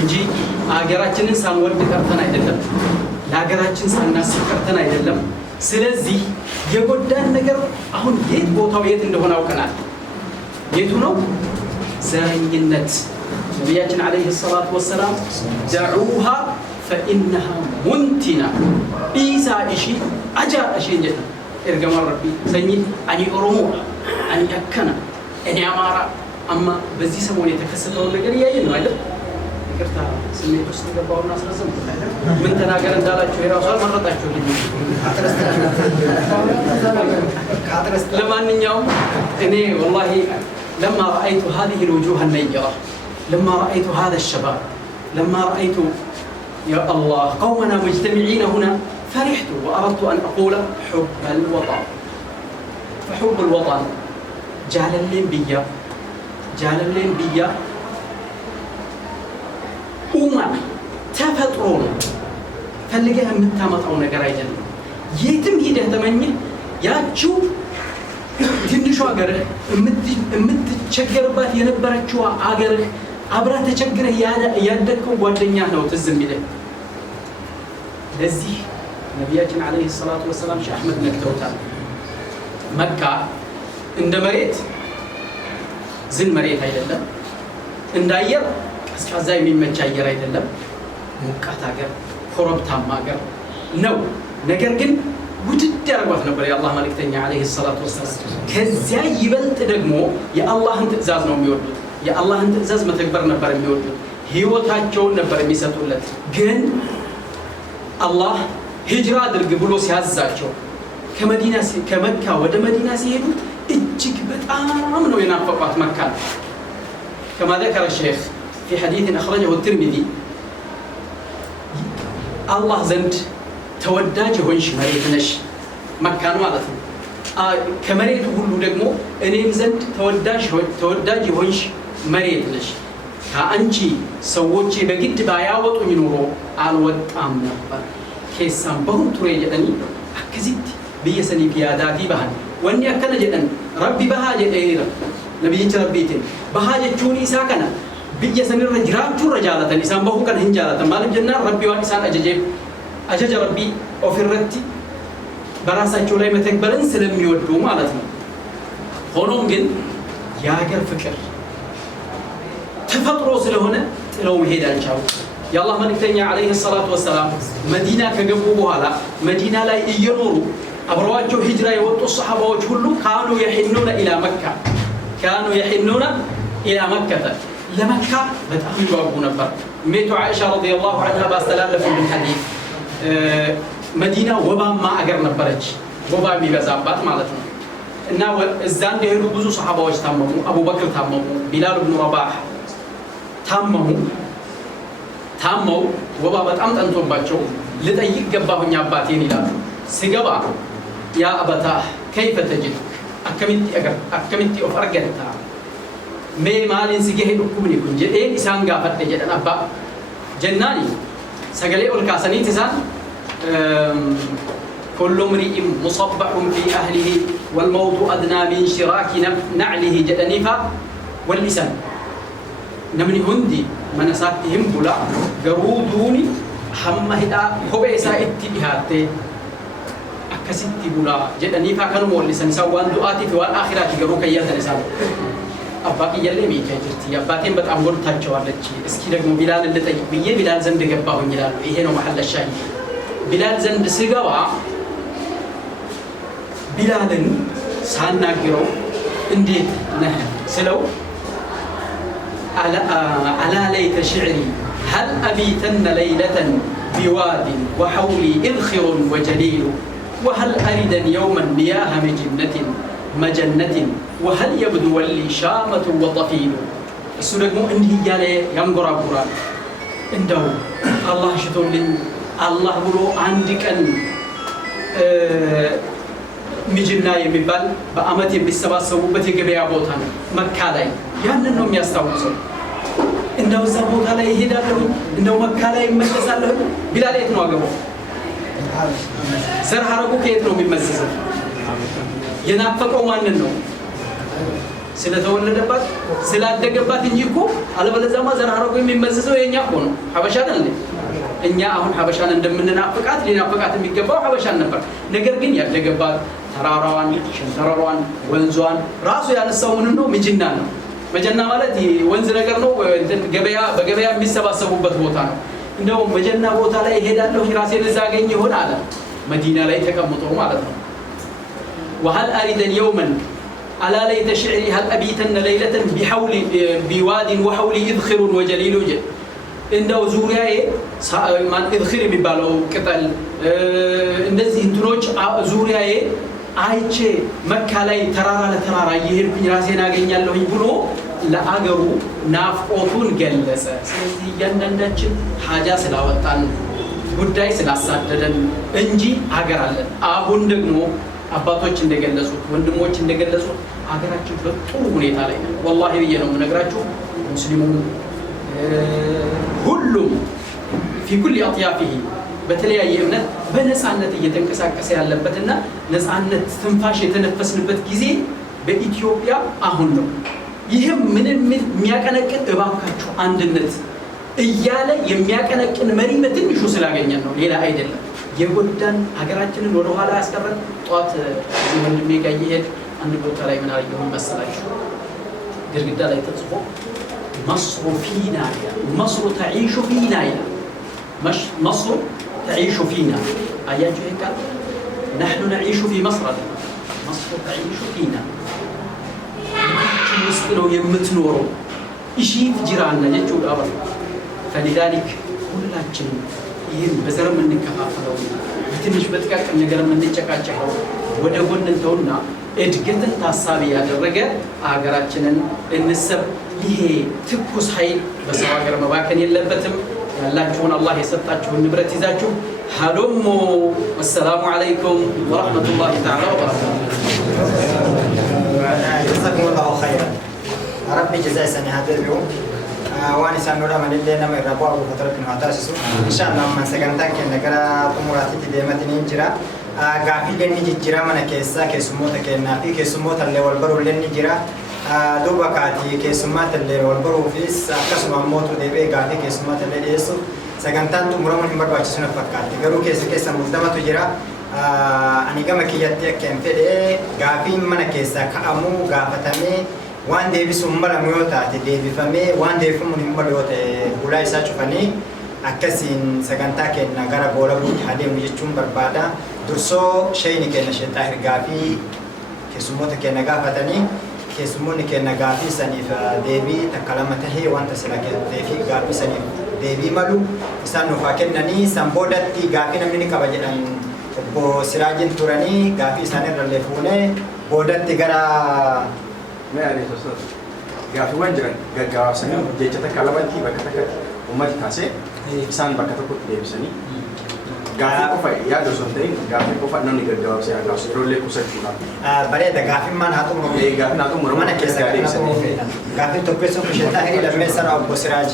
እንጂ ሀገራችንን ሳንወድ ቀርተን አይደለም፣ ለሀገራችን ሳናስብ ቀርተን አይደለም። ስለዚህ የጎዳን ነገር አሁን የት ቦታው የት እንደሆነ አውቀናል። የቱ ነው? ዘረኝነት። ነቢያችን ዓለይሂ ሰላቱ ወሰላም ደዑሃ فإنها منتنة إيسا إشي أجا إشي جدا إرجع ربي سني أني أرومو أني أكنا أني أمارا أما بزي سموني تكسته ونقول يا ين ماذا ይቅርታ ስሜት ውስጥ ገባውና አስረዘም ምን ተናገር እንዳላችሁ የራሱ አልመረጣችሁ ልጅ ለማንኛውም እኔ والله لما رأيت هذه الوجوه النيرة لما رأيت هذا الشباب لما رأيت يا الله قومنا مجتمعين هنا فرحت وأردت أن أقول حب الوطن فحب الوطن جعل الليل بيا ተፈጥሮ ፈልገህ የምታመጣው ነገር አይደለም የትም ሄደህ ተመኘህ ያቺው ትንሿ ሀገር የምትቸገርባት የነበረችው ሀገር አብራ ተቸግረህ ያደግከው ጓደኛ ነው ትዝ የሚልህ ለዚህ ነቢያችን አለይሂ ሰላቱ ወሰላም ሼህ አህመድ ነግተውታል መካ እንደ መሬት ዝም መሬት አይደለም እንዳየር ቀዝቃዛ የሚመች አየር አይደለም ሙቀት ሀገር ኮረብታማ ሀገር ነው ነገር ግን ውድድ ያደርጓት ነበር የአላህ መልእክተኛ አለይሂ ሰላቱ ወሰላም ከዚያ ይበልጥ ደግሞ የአላህን ትእዛዝ ነው የሚወዱት የአላህን ትእዛዝ መተግበር ነበር የሚወዱት ህይወታቸውን ነበር የሚሰጡለት ግን አላህ ሂጅራ አድርግ ብሎ ሲያዛቸው ከመካ ወደ መዲና ሲሄዱ እጅግ በጣም ነው የናፈቋት መካ كما ذكر الشيخ في حديث أخرجه الترمذي الله زند ተወዳጅ ሆንሽ መሬት ነሽ መካን ማለት ነው ከመሬቱ ሁሉ ደግሞ እኔም ዘንድ ተወዳጅ ሆንሽ መሬት ነሽ ከአንቺ ሰዎች በግድ ባያወጡኝ ኖሮ አልወጣም ነበር ከሳም በሁን ቱሬ የደኒ አክዚት በየሰኒ ቢያዳቲ ባህል ወን ያከለ ጀደን ረቢ በሃጀ ኤራ ነብይን ረቢት በሃጀቹን ኢሳከና በየሰኒ ረጅራቹ ረጃላተን ኢሳም በሁ ከን ህንጃላተን ማለት ጀና ረቢ ዋን ኢሳን አጀጀ ረቢ ኦፊረቲ በራሳቸው ላይ መተግበርን ስለሚወዱ ማለት ነው ሆኖም ግን የሀገር ፍቅር ተፈጥሮ ስለሆነ ጥለው መሄድ አልቻሉ የአላህ መልእክተኛ አለይሂ ሰላቱ ወሰላም መዲና ከገቡ በኋላ መዲና ላይ እየኖሩ አብረዋቸው ሂጅራ የወጡ ሱሐባዎች ሁሉ ካኑ يحنون الى مكة ለመካ በጣም ይጓጉ ነበር ሜቱ አይሻ ረዲየላሁ ዐንሃ ባስተላለፉ ሐዲስ መዲና ወባማ አገር ነበረች ወባ የሚበዛባት ማለት ነው እና እዛ እንደሄዱ ብዙ ሱሐባዎች ታመሙ አቡበክር ታመሙ ቢላል ኢብኑ ረባህ ታመው ወባ በጣም ጠንቶባቸው ልጠይቅ ገባሁኝ አባቴን ይላሉ ሲገባ ያ አባታ كيف تجد አከሚቲ ኦፈርገታ ሜ ማሊን ሲገሄዱ ኩብኒ ኩንጀ ኢሳን ጋፈተ ጀደን አባ ጀናኒ ሰገሌ ኦልካሰኒ ትሳን كل امرئ مصبح في أهله والموت أدنى من شراك نعله جدنيفا واللسان نمني هندي من ساتهم بلا جرودوني حمهدا خبيسا اتجاهته أكسيتي بلا جدنيفا كانوا واللسان سوان دعاتي في والآخرة جروك يدرسان أباقي يلي ميجا جرتي أباتين بتأمل تجوالك اسكي لكم بلال اللي تجيبيه بلال زند جباه جلال إيه نو محل الشاهد بلال زند سجوا بلالن ساناغيرو انديت نه سلو على ليت شعري هل أبيتن ليلة بواد وحولي إذخر وجليل وهل أردا يوما مياه مجنة وهل يبدو لي شامة وطفيل السورة إن هي ينقر قرآن إنه الله شتون من الله بلو عندك أن ሚጅና የሚባል በአመት የሚሰባሰቡበት የገበያ ቦታ ነው መካ ላይ ያንን ነው የሚያስታውሰው እንደው እዛ ቦታ ላይ ይሄዳለሁ እንደው መካ ላይ ይመለሳለሁ ቢላል የት ነው አገሩ ዘር ሐረጉ ከየት ነው የሚመዘዘው የናፈቀው ማንን ነው ስለተወለደባት ስላደገባት እንጂ እኮ አለበለዚያማ ዘር ሐረጉ የሚመዘዘው የኛ እኮ ነው ሐበሻ ነን እኛ አሁን ሐበሻን እንደምንናፍቃት ሊናፍቃት የሚገባው ሐበሻን ነበር ነገር ግን ያደገባት ተራራዋን ሸንተረሯን ወንዟን ራሱ ያነሳው ምን ነው ሚጅና ነው መጀና ማለት ወንዝ ነገር ነው ገበያ በገበያ የሚሰባሰቡበት ቦታ ነው እንደው መጀና ቦታ ላይ ሄዳለሁ ራሴን እዛ አገኘ ይሆን አለ መዲና ላይ ተቀምጦ ማለት ነው وهل أريد يوما على ليت شعري هل أبيتن ليلة بواد وحولي إذخر وجليل እንደው ዙሪያዬ ማን እድኽር የሚባለው ቅጠል እንደዚህ እንትኖች ዙሪያዬ አይቼ መካ ላይ ተራራ ለተራራ እየሄድኩኝ ራሴን አገኛለሁኝ ብሎ ለአገሩ ናፍቆቱን ገለጸ። ስለዚህ እያንዳንዳችን ሀጃ ስላወጣን ጉዳይ ስላሳደደን እንጂ ሀገር አለን። አሁን ደግሞ አባቶች እንደገለጹት ወንድሞች እንደገለጹት ሀገራችን በጥሩ ሁኔታ ላይ ነው። ወላሂ ብዬ ነው የምነግራችሁ። ሙስሊሙም ሁሉም في كل أطيافه በተለያየ እምነት በነፃነት እየተንቀሳቀሰ ያለበትና ነፃነት ትንፋሽ የተነፈስንበት ጊዜ በኢትዮጵያ አሁን ነው። ይህም ምንም የሚያቀነቅን እባካችሁ አንድነት እያለ የሚያቀነቅን መሪ በትንሹ ስላገኘን ነው፣ ሌላ አይደለም። የጎዳን ሀገራችንን ወደ ኋላ ያስቀረን ጧት ወንድሜ ጋር እየሄድ አንድ ቦታ ላይ ምን አየሁኝ መሰላችሁ? ግድግዳ ላይ ተጽፎ مصر فينا مصر تعيش فينا مصر تعيش فينا آيات هيك نحن نعيش في مصر مصر تعيش فينا مسكنو يمتنورو إشي جيراننا جتو الأرض فلذلك كلنا ይህም በዘር የምንከፋፈለው በትንሽ በጥቃቅ ነገር የምንጨቃጨቀው ወደ ጎን እንተውና እድገትን ታሳቢ ያደረገ ሀገራችንን እንሰብ። ይሄ ትኩስ ኃይል በሰው ሀገር መባከን የለበትም። ያላችሁን አላህ የሰጣችሁን ንብረት ይዛችሁ ሀሎሞ። ወሰላሙ አለይኩም ወረሕመቱላሂ ተዓላ ወበረካቱሁ። ጀዛኩሙላሁ ኸይረን ረቢ ጀዛ ሰኒ ሀደቢው وانا سنورا من اللي نمر ربوا وفترة نواتاسسو إن شاء الله ما سكنتك نقرا تمراتي ديمتني جرا قافي لني جرا من كيسا كيسموت كنا في كيسموت اللي والبرو لني جرا دوبا كاتي كيسمات اللي والبرو فيس كسم موتو ديبي قافي كيسمات اللي يسو سكنتان تمرا من برا تشنا فكاتي قالوا كيس مزدما تجرا أنا كم كياتي كم فدي قافي من كيسا كأمو قافتني waan deebisuun malamu yoo taate deebifamee waan deebifamuun hin malu yoo ta'e ulaa isaa cufanii akkasiin sagantaa kenna gara goolabuutti adeemu jechuun barbaada. Dursoo sheeyni kenna sheexaa hirgaa fi keessummoota kenna gaafatanii keessummoonni kenna gaafii saniif deebii takka lama tahee wanta sila kennee fi gaafii saniif deebii malu isaan nuuf haa kennanii san boodatti gaafii namni ni qaba jedhan obbo Siraajiin turanii gaafii isaaniirrallee fuunee boodatti gara ما يعني تصدق قافي وانجرن قاف سكان جيتك كلامتي بكتك أمتي كاسة إنسان بكتك كده بسني قافي كوفا يا دوسنتين قافي كوفا نامي قدام سيا قاف سيرولي كوسر شولا بريء ده قافي ما ناتو إيه قافي ناتو مرمى ما نكسر قافي تبصر في شتاء هري لما يسرع أبو سراج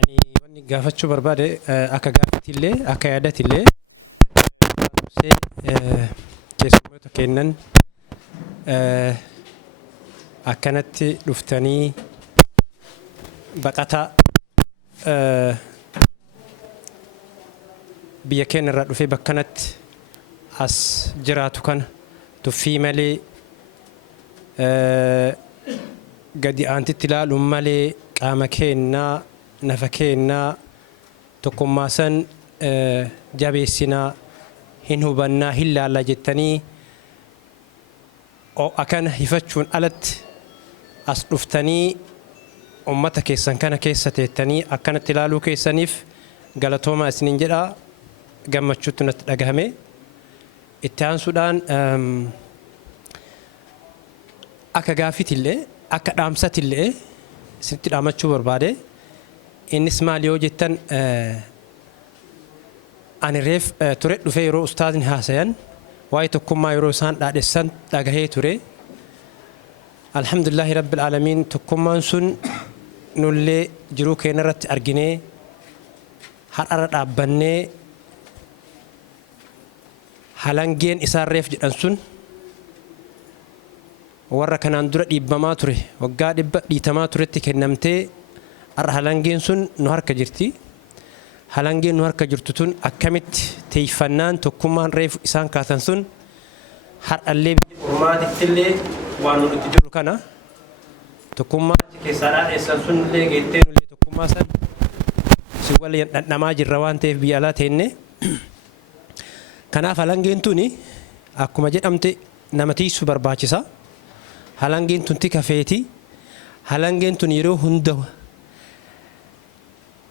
ani wanni gaafachuu barbaade akka gaafiitillee akka yaadatillee keessummoota kennan akkanatti dhuftanii baqataa biyya keenya irraa dhufee bakkanatti as jiraatu kana tuffii malee gadi aantitti ilaaluun malee qaama keenyaa nafa keenyaa tokkummaa san jabeessinaa hin hubannaa hin laallaa jettanii akkana hifachuun alatti as dhuftanii ummata keessan kana keessa teettanii akkanatti ilaaluu keessaniif galatoomaa isiniin jedhaa. Gammachuutti natti dhagahame. Itti aansuudhaan akka gaafiitillee akka dhaamsatillee isinitti dhaamachuu barbaade. Innis maal yoo jettan ani reef ture dhufee yeroo ustaazni haasayan waa'ee tokkummaa yeroo isaan dhaadhessan dhagahee ture. Alhamdulillahi rabbil aalamiin tokkummaan sun nullee jiruu keenya irratti arginee har'ara dhaabbannee halangeen isaan reef jedhan sun warra kanaan dura dhiibbamaa ture waggaa 100 turetti kennamtee har'a halangeen sun nu harka jirti. Halangeen nu harka jirtu tun akkamitti teeffannaan tokkummaan reef isaan kaatan sun har'allee biyya ormaatittillee waan nuti jiru kana tokkummaa Keessaadhaan eessan sun illee geettee nullee tokkummaa san isin waliin dhandhamaa jirra waan ta'eef biyya alaa teenne. Kanaaf halangeen tuni akkuma jedhamte nama tiisuu barbaachisa. Halangeen tun tika feeti. Halangeen tun yeroo hunda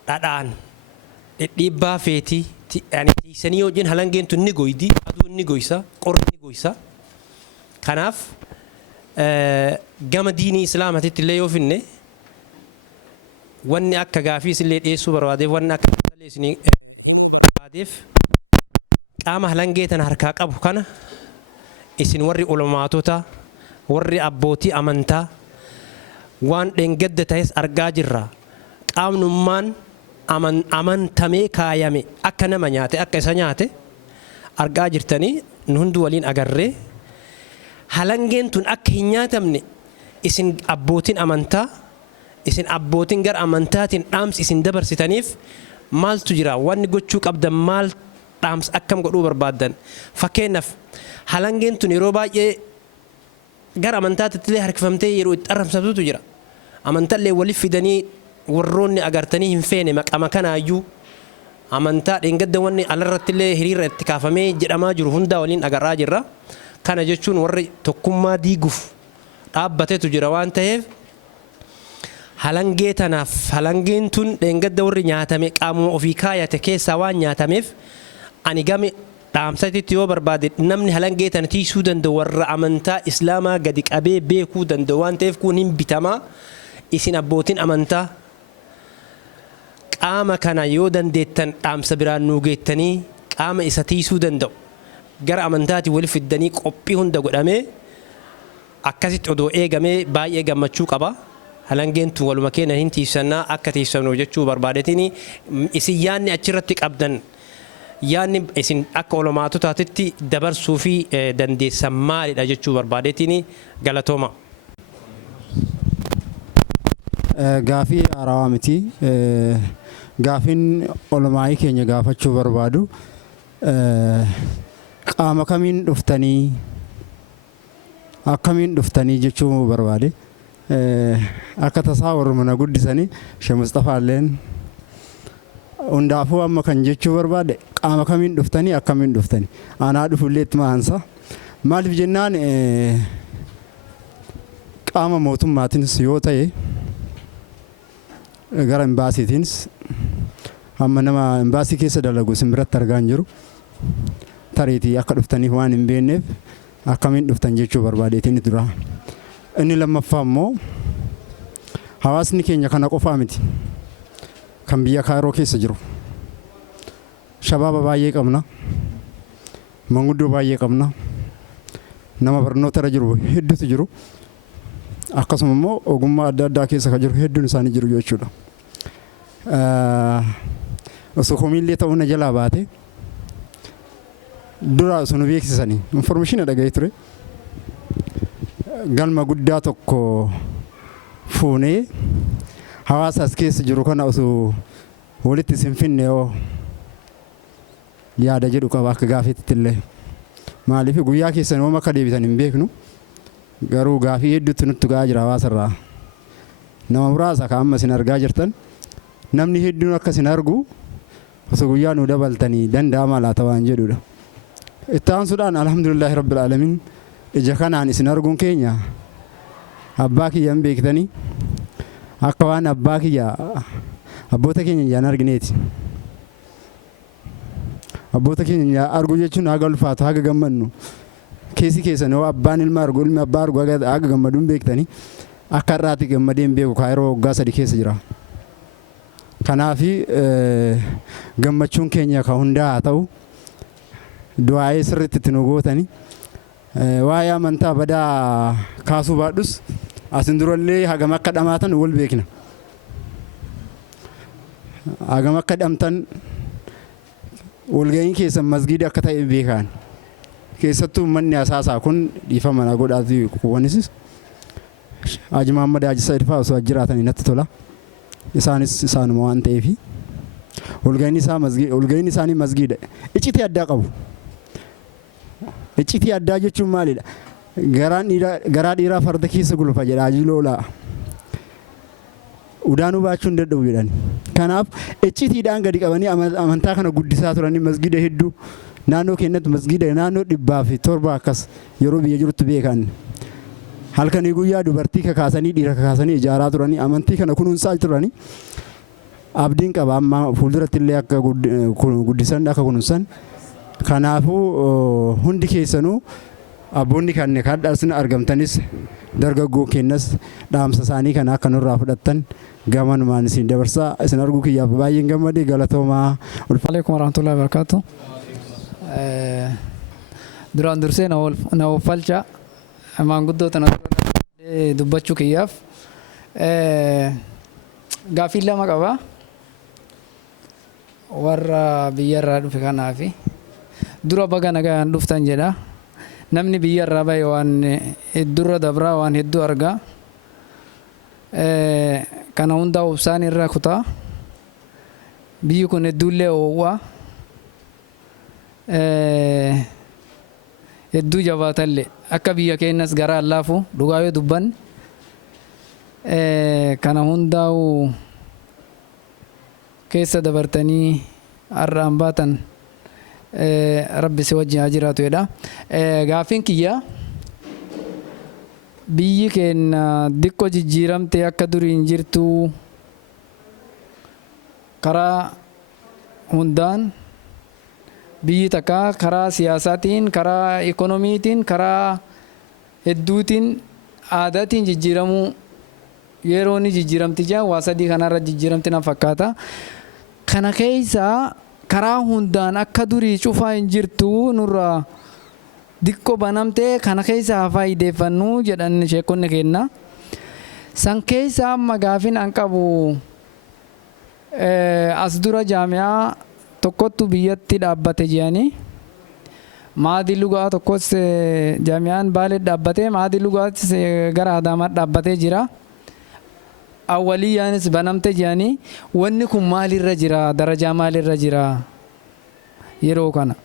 dhadhaan dhidhiibbaa feeti. Tiisanii wajjin halangeen tun ni goydi. Aduun ni goysa. Qorri ni goysa. Kanaaf gama diinii islaamatitti illee yoo finne wanni akka gaafiis illee dhiyeessuu barbaadeef wanni akka dhaamsallee isin himuu barbaadeef qaama halangee tana harkaa qabu kana isin warri ulamaatota warri abbootii amantaa waan dheengadda ta'es argaa jirra. Qaamnummaan amantamee kaayame akka nama nyaate akka isa nyaate argaa jirtanii nu hundi waliin agarree. Halangeen tun akka hin nyaatamne isin abbootiin amantaa isin abbootiin gara amantaatiin dhaamsi isin dabarsitaniif maaltu jira wanni gochuu qabdan maal dhaamsa akkam godhuu barbaaddan. Fakkeenyaaf halangeen tun yeroo baay'ee gara amantaatti illee harkifamtee yeroo itti arrabsamtutu jira. Amantaallee waliif fidanii warroonni agartanii hin feene maqama kanaayyuu amantaa dheengadda wanni alarratti illee hiriira itti kaafamee jedhamaa jiru hundaa waliin agarraa jirra. Kana jechuun warri tokkummaa diiguuf dhaabbatetu jira waan ta'eef halangee tanaaf halangeen tun dheengadda warri nyaatame qaamuma ofii kaayate keessaa waan nyaatameef ani game dhaamsatitti yoo barbaade namni halangee tana tiisuu danda'u warra amantaa islaamaa gadi qabee beekuu danda'u waan ta'eef kun hin bitamaa. Isin abbootiin amantaa qaama kana yoo dandeettan dhaamsa biraan nuu geettanii qaama isa tiisuu danda'u gara amantaatti waliif fiddanii qophii hunda godhamee akkasitti odoo eegamee baay'ee gammachuu qaba. Halangeen tun waluma keenya hin tiifsannaa akka tiifsannu jechuu barbaadetiin isin yaanni achirratti qabdan yaanni isin akka olamaatotaatitti dabarsuu fi dandeessan maalidha jechuu barbaadetiin galatooma. Gaafii haarawaa miti. Gaafiin olamaa'ii keenya gaafachuu barbaadu qaama kamiin dhuftanii akkamiin dhuftanii jechuu barbaade. Akka tasaa warra mana guddisanii Sheekh Mustafaa illeen hundaafuu amma kan jechuu barbaade qaama kamiin dhuftanii akkamiin dhuftanii aanaa dhufullee itti maansa maaliif jennaan qaama mootummaatiinis yoo ta'e gara imbaasiitiinis amma nama imbaasii keessa dalagu isin biratti argaa hin jiru tariitii akka dhuftaniif waan hin beekneef akkamiin dhuftan jechuu barbaadeetiin dura. Inni lammaffaa immoo hawaasni keenya kana qofaa miti kan biyya Kaayiroo keessa jiru shabaaba baay'ee qabna manguddoo baay'ee qabna nama barnoota irra jiru hedduutu jiru akkasuma immoo ogummaa adda addaa keessa kan jiru hedduun isaanii jiru jechuudha. Osoo komiillee ta'uu na jalaa baate dura osoo nu beeksisanii information dhaga'ee ture. Galma guddaa tokko fuunee hawaasa as keessa jiru kana osoo walitti isin finne yoo yaada jedhu qaba akka gaafeetti illee maaliif guyyaa keessan waan akka deebitan hin beeknu garuu gaafii hedduutti nutti ga'aa jira hawaasarraa nama muraasa akka amma isin argaa jirtan namni hedduun akka isin argu osoo guyyaa nu dabaltanii danda'ama laata waan jedhudha. Itti aansuudhaan alhamdulillahi rabbil aalamiin ija kanaan isin arguun keenya abbaa kiyya hin beektanii akka waan abbaa kiyya abboota keenya ijaan argineeti. Abboota keenya arguu jechuun haga ulfaatu haga gammannu keessi keessan yoo abbaan ilma argu ilmi abbaa argu haga gammadu hin beektanii akka har'aatti gammadee hin beeku Kaayiroo waggaa 3 keessa jira. Kanaafi gammachuun keenya ka hundaa haa ta'u du'aa'ee sirriitti itti nu gootanii waa'ee amantaa badaa kaasuu baadhus asin durallee hagam akka dhamaatan wal beekna. Hagam akka dhamtan walga'iin keessan masgiida akka ta'e beekan. Keessattuu manni asaasaa kun dhiifama na godhaatu kuwwanis Haji Muhammad Haji Said fa'aa osoo jiraatanii natti tola. Isaanis isaanuma waan ta'eef walga'iin isaanii masgiida. Iccitii addaa qabu. Iccitii addaa jechuun maalidha? Garaa dhiiraa farda keessa gulufa jedha Haji Loolaa. udaanuu baachuu hin dadhabu jedhani. Kanaaf iccitiidhaan gadi qabanii amantaa kana guddisaa turanii masgida hedduu naannoo keenyatti masgida naannoo 700 akkas yeroo biyya jirutti beekan. Halkanii guyyaa dubartii kakaasanii dhiira kakaasanii ijaaraa turanii amantii kana kunuunsaa turanii abdiin qaba amma fuulduratti illee akka guddisan akka kunuunsan. Kanaafuu hundi keessanuu abboonni kan kadhaasni argamtanis dargaggoo kennas dhaamsa isaanii kana akka nurraa fudhattan gamanumaan isin dabarsaa isin arguu kiyyaaf baay'een gammadee galatoomaa. Waalaikum warahmatullahi wabarakatuh. Duraan dursee na oofalcha maanguddoota na dura dhaabbadhee dubbachuu kiyyaaf gaaffii lama qaba. Warra biyyarraa dhufe kanaafi dura baga nagaan dhuftan jedha. Namni biyyarraa bahe waan heddurra dabraa waan hedduu argaa. Kana hundaa obsaan irraa kutaa. Biyyi kun hedduullee oowwaa. Hedduu jabaatallee akka biyya keenyas garaa laafu dhugaa yoo dubban. Kana hundaa'u keessa dabartanii har'aan baatan rabbi si wajjin haa jiraatu jedha. Gaaffiin kiyya biyyi keenya diqqoo jijjiiramtee akka durii hin jirtu karaa hundaan biyyi takka karaa siyaasaatiin karaa ikoonomiitiin karaa hedduutiin aadaatiin jijjiiramuu yeroo ni jijjiiramti jaa waa sadii kanarra jijjiiramti na fakkaata. Kana keessa karaa hundaan akka durii cufaa hin jirtu nurra diqqoo banamtee kana keessa haa faayideeffannu jedhan sheekonni kenna. San keessa amma gaafin an qabu as dura jaamiyaa tokkottu biyyatti dhaabbate jedhanii maadii lugaa tokkos jaamiyaan Baalee dhaabbatee maadii lugaattis gara Adaamaa dhaabbatee jira. Awwaliyyaanis banamte jedhanii wanni kun maalirra jira darajaa maalirra jira yeroo kana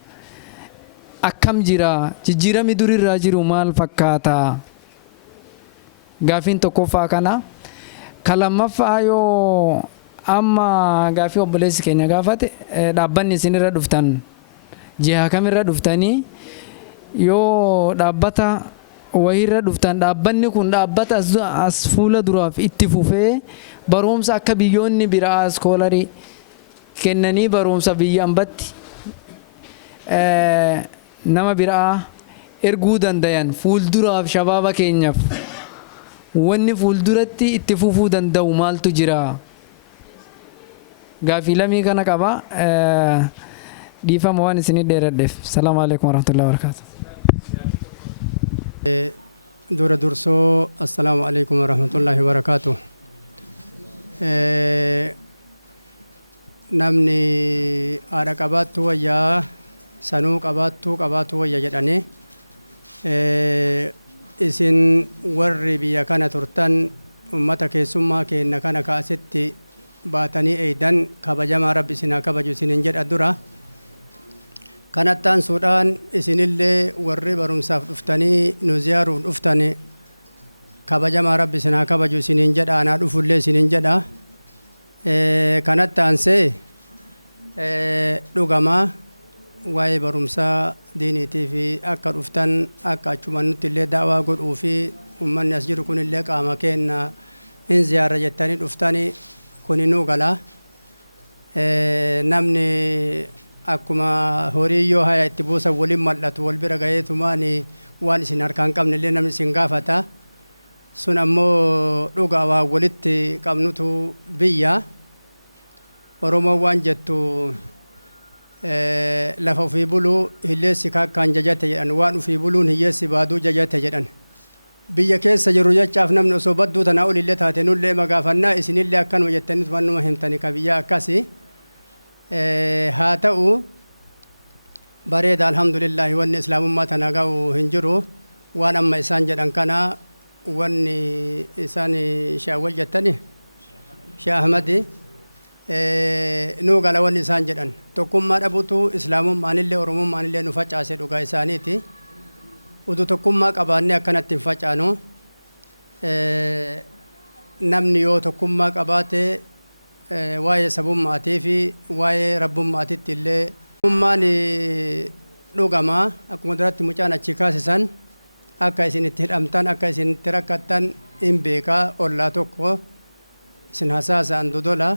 akkam jira jijjiirami durirraa jiru maal fakkaata gaafiin tokkoffaa kana. Lammaffaa yoo amma gaafii obboleessi keenya gaafate dhaabbanni isinirra dhuftan jiha kamirra dhuftanii yoo dhaabbata wahirra dhuftan dhaabbanni kun dhaabbata as fuula duraaf itti fufee barumsa akka biyyoonni biraa iskoolarii kennanii barumsa biyya ambatti nama biraa erguu dandayan fuulduraaf shabaaba keenyaaf wanni fuulduratti itti fufuu danda'u maaltu jira. Gaafii lamii kana qaba. Dhiifama waan isinii dheeradheef. Salaamu alaikum warahmatullahi wabarakatuh. Dura dursoo assalaamu alaikum warahmatullahi wabarakatuh. Namni haadha qabaattu wayyaa sanuu qabaattu wayya jedhanii isin warri biyya kana turtan ummata keessummaa keenya kana kaasitti baatanii eeydan kabajamaa rabbi isin haa kabaju isinin jedha dura. Kanattaan suudhaan isinillee warri barumsaaf dhuftanii nu ziyaaruuf dhuftanii kabajamaa rabbi isin haa kabaju isinin jedha anaa dhufullee isinin jedha. Kanattaan see dhugamaa waa'ee barumsaa diiniitii fi akka dhuftan akka achumaan nutti illee daawaa godhuu fi ummanni as jiru kunillee qaama keenya in ziyaara jettanii dhuftanii kuni nuu gala. Namni akkuma horii yoo haya itti buusan waliin mal'atu wal bira gaheetumaan waan isin harkaan qabne illee namni isin gaafata. Sun ammoo dhugaa waa walitti qabnutu biyya. Oromoo waan jettu lafa ofii buluu hiyyeessi kaakkaan jajate jedhan waan ofii buluun hiyyeessi baaduu jajate jedhan. Biyya keessa jiru jechaaf namni osoo badduu tanaa olillee taate nullee magaafannaa isinillee akkanuma jettanitu wannuma himtani ka biyya akkasi. Haa ta'u bareeda alhamdulillahi wanni islaamummaa tana ga'u hin jiru waan amma isaan jedhan kana wanni isaan shaawwal jettani Shee Ahmadi nuu gala wanni isaan jedhan tokkummaa dhabutu islaamummaanillee oromummaanillee nu facaase dhugaa isaaniiti. Utu tokkummaa qabaannee akkanatti hin facaanu namni yoo tokkummaa qabaate waa'ee sabummaatii fi waa'ee rabbummaatitti illee ummaan dhugamaa akkuma duratti mucaan achi kaasisan akka isin itti hidhamtan akka isin itti rakkattan hin beekaa ollaa tokko isin hasaasaan dodola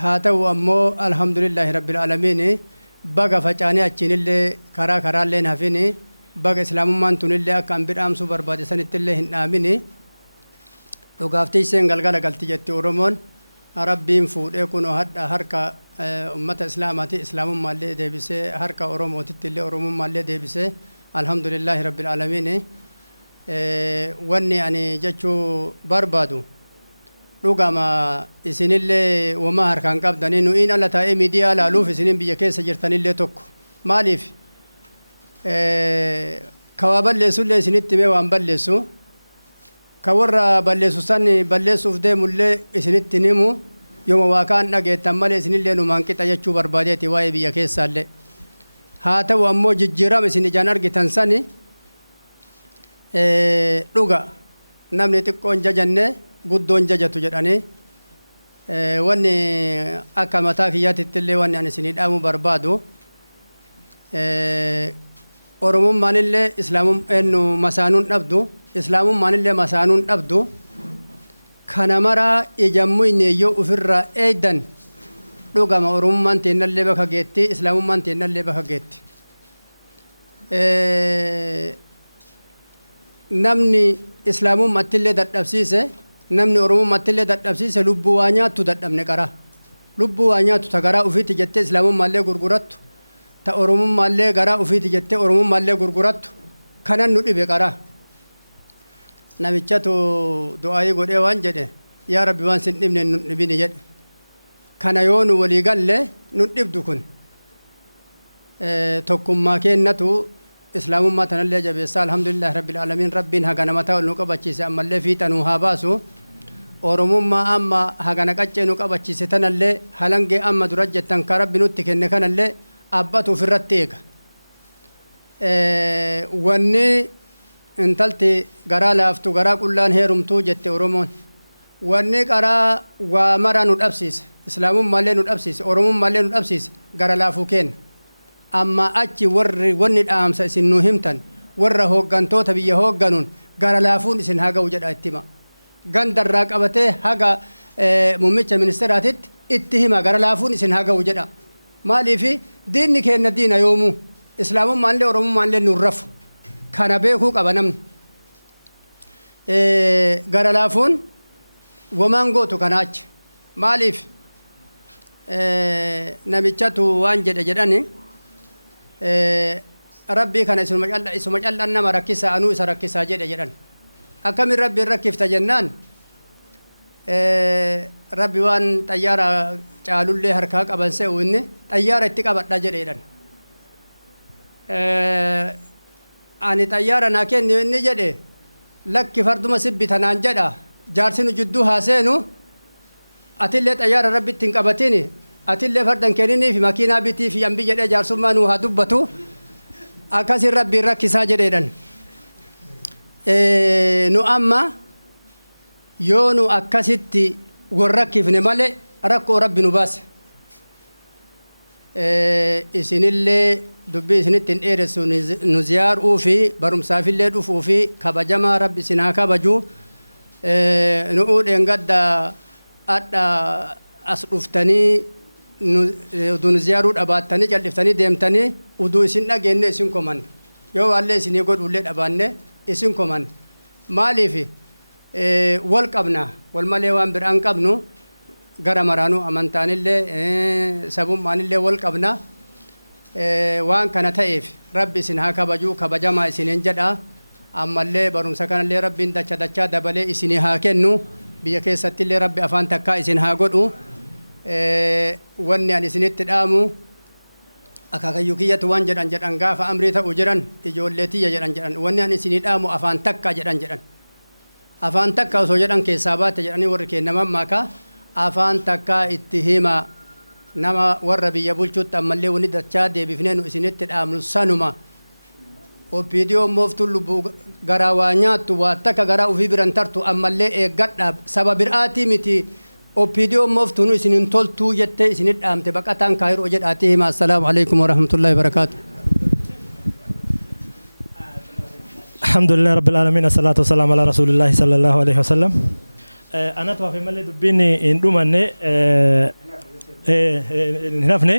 haa ta'u ammoo alhamdulillahi rabbil aalamiin baga facaanii achiinillee karaa karaallee hin hafini baga islaamummaan tunillee akka an bidhaamsuu barbaade sanittillee hin dhaamini dhugaaftii isheen galgala galti jetti oromoon rabbiin fuudhee kunoo hadha harka ummata islaamaati islaamummaallee deebisee harka oromootitti illee oromummaallee deebisee alhamdulillahi rabbil aalamiin wanni ani jechuu barbaadu dhugama isinillee wamaa harkaan qabdanii nu'iin ala taa'ee miidiyaa laaluuf isinin biyya keessa jirtanillee tokko maaliif ka waa balleessullee isinitti mee waan balleessu ka warra balleessu san balleessuuf deemullee isinitti himu yooma waa kaan dhageettan malee isinillee numaan qixa jechuu barbaadeeti waa'ee biyya keessaallee haa ta'u ammoo jijjiirama isin ijaan argitan sani dhuga namni xiqqoon jajanne guddoon jajatu jedhanii wanni akka mataa kiyyaatitti illee wanni ani isinii dhaamuu barbaadu oromummaan illee islaamummaan masaanuun dhabdu islaamummaan illee masaanuun dhabdu kana maraa ijammu inneeyyoo ofirraa eeydan dhugama oromummaan teennallee bakka geetti islaamummaan teennallee bakka geetti namni islaamummaattillee dadhabsiise namni oromummaattillee dadhabsiise lubbuu waa nyaattu dadhabne qara lubbuu waa nyaattu ta garaa ufiitti jettee islaamummaallee gurgurattu ta oromummaallee garaa ufiitti jettee oromummaallee gurgurattu kanan nu dhibe qara namichatu du'aayii godhee waan jedhe yaa rabbi waan sin dhibne nun dhibini jedhe kana yoo nu walii galle nun dhibdu kun tokkummaa keennatu islaamummaa tanallee jabeessaa alhamdulillahi rabbil aalamiin rabbiin hagana mataa nu qabachiise ammallee fiixanuu haa baasu oromummaa amma hagana qaccee nu qabachiise tanallee halangee amma dura jettan ka rabbi nutti kenne kanallee abbatu ofirratti eega wanni intalti garaa laaftu garaa qullaan heerumtuu jette oromoon wanni qaraa waa mara nu dhabsiise islaamummaallee nu dhabsiise oromummaallee nu dhabsiise gara laafuu kenna amma achi warri wanni dhaamsa isin nu himtan warra hooggantoota biyya hoogganuun gara laafuun isin haa ga'u jedha itti hima gandarraa qabatee haga muummicha ministeeraatitti itti hima gara laafuun isin haa ga'u jedha maaliifi diinni keenna diina yoomuu islaamummaallee oromummaallee nuun rafu kana beekuu qaba namni gara laafuun wamaan gootu kana achi maaliif namichatu waan jedhe jedhani rabbii kana isuma cal'an nama rakkisaa anuu isa rakkisaa jedhe jedhan akkamin rabbiin rakkifta jennaan rabbi waan xayyaara caalullee harkaa qaban se'u inni xayyaara itti qabadha jedhe jedhan ani xayyaara naa kenni inni jedhe lakki farduma sibbita naan jedha jaarsinu jidduu haa seenu atillee xayyaara rabbitti hin qabatini atillee fardan kenninii fi makiinaa bitii fi ambi jedhee jaarsummaa nuu haa dubbatu akkasin rabbiin rakkisaa jedheedhan nu amma yoo nu akkasitti wal rakkifne malee rakkoo rabbi nu baase isinillee dubbii isinitti hin dheeressu nu ziyaaruu fi barumsaafillee dhufuu fi kabajamaa rabbi isin haa kabaju nu'uu dheengadda adha as dhuftanii nu ziyaaruu dhabaattanii jal'iftanii deemtanii uduu isin dhageenne isin koman yoo waallee isinii godhullee dhabaanne isin koman maaliif wal qabna wal malee waan biraan qabnu gara maraanuu amantaanillee sabummaanillee wal qabna waan kana ta'eef rabbi isin haa kabajuu kabajamaa isiniin jedha ammallee barumsa kanallee rabbiin dachaa dabalee isinii haa kennu biyya keessattillee rabbi afaan takkaa isin haa godhu wanni ani isinitti dhaamu akaakayyuu kiyyatu waan jedhan gaafa amrii ta'u jedhan ijoollee tiyya jedhan wanni ani isinii dhaamu afaan takka jedhan afaan takka osoo jedhan keessaa baate jedhanii warri kennaman maakaa afaan takka itti hima nama warra biyya bulchuutti ammallee wani dachaa deebifnee nu isinitti dhaamnu sanuma OPDO mooftu lubbuu garaa waa nyaattu waa takka garaa ofii biran tartu ammallee eeggadha saba biraatii miti OPDO mooftuun isinin toltuu jettee isinit dhaamte baqataan kaayiroo jedhaatee hima. Assalaamu alaikum warahmatullahi wabarakaatu. الحمد لله رب العالمين الصلاة والسلام على رسول الله صلى الله عليه وسلم. أنا توافي مالي دبيني إن دوماني نفني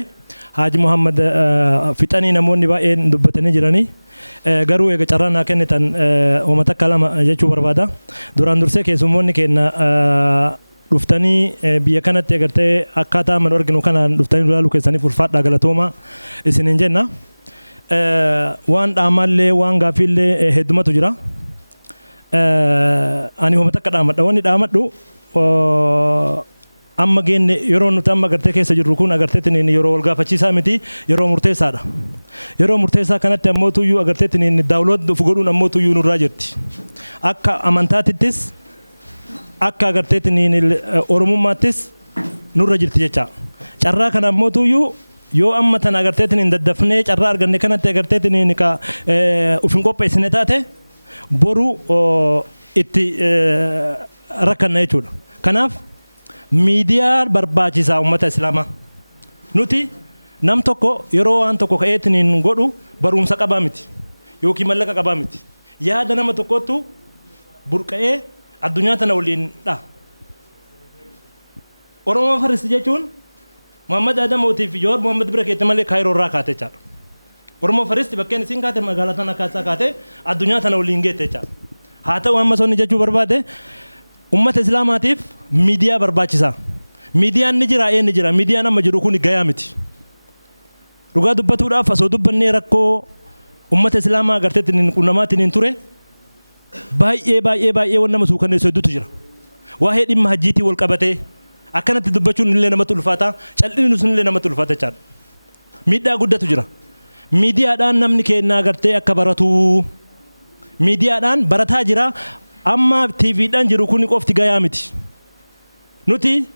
حاج محمد فتاني نموني بقى دبتني جراني garuu eega carraan kennitan uummata kalama jechuu barbaada. Duraan dursee keessummoonni keenya dhuftanii biyya kanatti agartee akkaataa mana arginu kanaan dhuftanii ilaaluu keessaniif ulfaadhaa galatooma isiniin jenna. Waan dhaamallee waan gaaffiillee heddumatu jira. Ani uummata akka dhaamadha. Wanni dhaamadhu amma geenne yeroo nuti amma agartee keessa jirru kun agarteetiin yeroo wal gaafachiisaa miti yeroo murteessaadha. Yeroo murteessaa kanatti ammoo tuyyuu agarteetiin daawlood of godhuun ammoo tuyyuu nurraa jirti. Akka amantaatittis akka agarteetiin oromummaattis nurra jirti jecha. Carraa kana ammoo tuyyuu yoo amma tan agarteetiin daddafnee carraa arganne kanatti agarteetiin ka ufin qopheessine taate boru itti rakkanna jechuudha. Kanaaf miidiyaa barbaachisaa uummata islaamaa. Nuti nam tokko yeroo waan tokko ka'eetiin godhu barumsa qabaa miti yookiin mallaqa qabaa miti. Yaada nama tokkottu burqa'ee addunyaa tana waliin dha. Oromoo Farisi jechuun Muhammad Adamootiif Jowaar Muhammad bira keetti malee Kaayiroo irraa kaate jechaadha. Oromoo Faristi bakkeen isin kaate magaalaa tana kaasaa kaate addunyaa tana waliin geette jechaadha. Haa ta'u amma sonni jechuu barbaade ummata islaamaatiif miidiyaa barbaachisaa. Miidiyaan ni jira ni jira. Miidiyaan amma jiru kun gayaa miti. Dhugaa dubbatuudhaaf osoo dubbannee rakkoo ummata islaamaa agarteetiin qunnamaatiin ture baay'ee waan nama suukaneessu hedduutu jira. Waa'ee dhimma hajjiitii wal qabatee akkanatti dubbachuun illee namatti ulfaata. Cal'inni sun illee namatti ulfaata jechaadha. Miidhaa guddatu jira. Miidiyaadhaan namni keenya agartee akka baratu miidiyaadhaan barataa jira. Amma TVdhaan jiru kun qofti gayaa miti. Nuti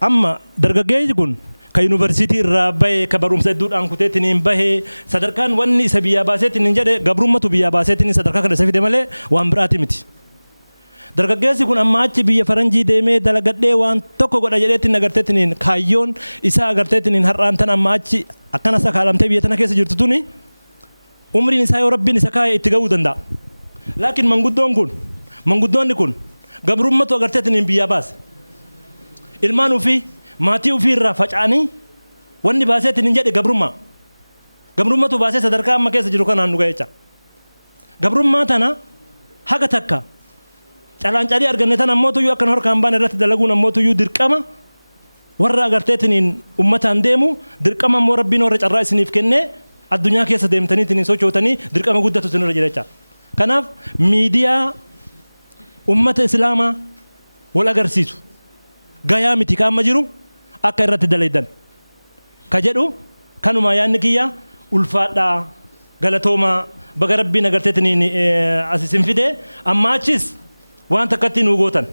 amma dargaggeessi kun ka yuunivarsiitii irraa bahee ka barumsa hedduudhaan kuteetiin bahee sadarkaan wanni isa biyyaa baaseetiin jedhe gabrummatu biyyaa baaseetiin sadarkaa kana isa fide malee waan biraati miti. Dargaggeessi kun amma achi biyya faranjii deemee dalagadhee waan tokko godha jedheetiin agarteetiin kaayyoon isaa agarteetiin har'aan tan amma achi akkana sakaalamtee biyya tana keessa jirtu tuni umriin isaa yoo rabbiin isa kaayee itti ga'uu danda'a. Laakiin manguddoonni kun gabrummatu agarteetiin biyyaa baase. Ilmaan ofii maatii ofii irraa faca'anii wanni baaseetiin jedhe gabrummaa. Gabrummatu baasee sadarkaa amma keessa jiru kanaan nu ga'e jecha. Gabrummaa tana haga takka calaancalii arganne tan ammoo tuyyuu akka harkaan baane irratti dalaguun ammoo tuyyuu dirqama warra agarteetiin ummataan deemu dirqama ammoo rabbiin warra carraa isiniif kennee addunyaa keessa deemtaniitiin sochootanii dirqama guddatu isinirra jira jecha. Kanaaf miidiyaa ummata islaamaa wal agarsiisu gayaa miti ka amma jiru akka irratti dalaydan ka jedhu kanuma yaanni kiyya ulfaadhaa galatoomaa baga rabbiin agarteetiin asisin fide amma achis waan takkatti nuu gootan.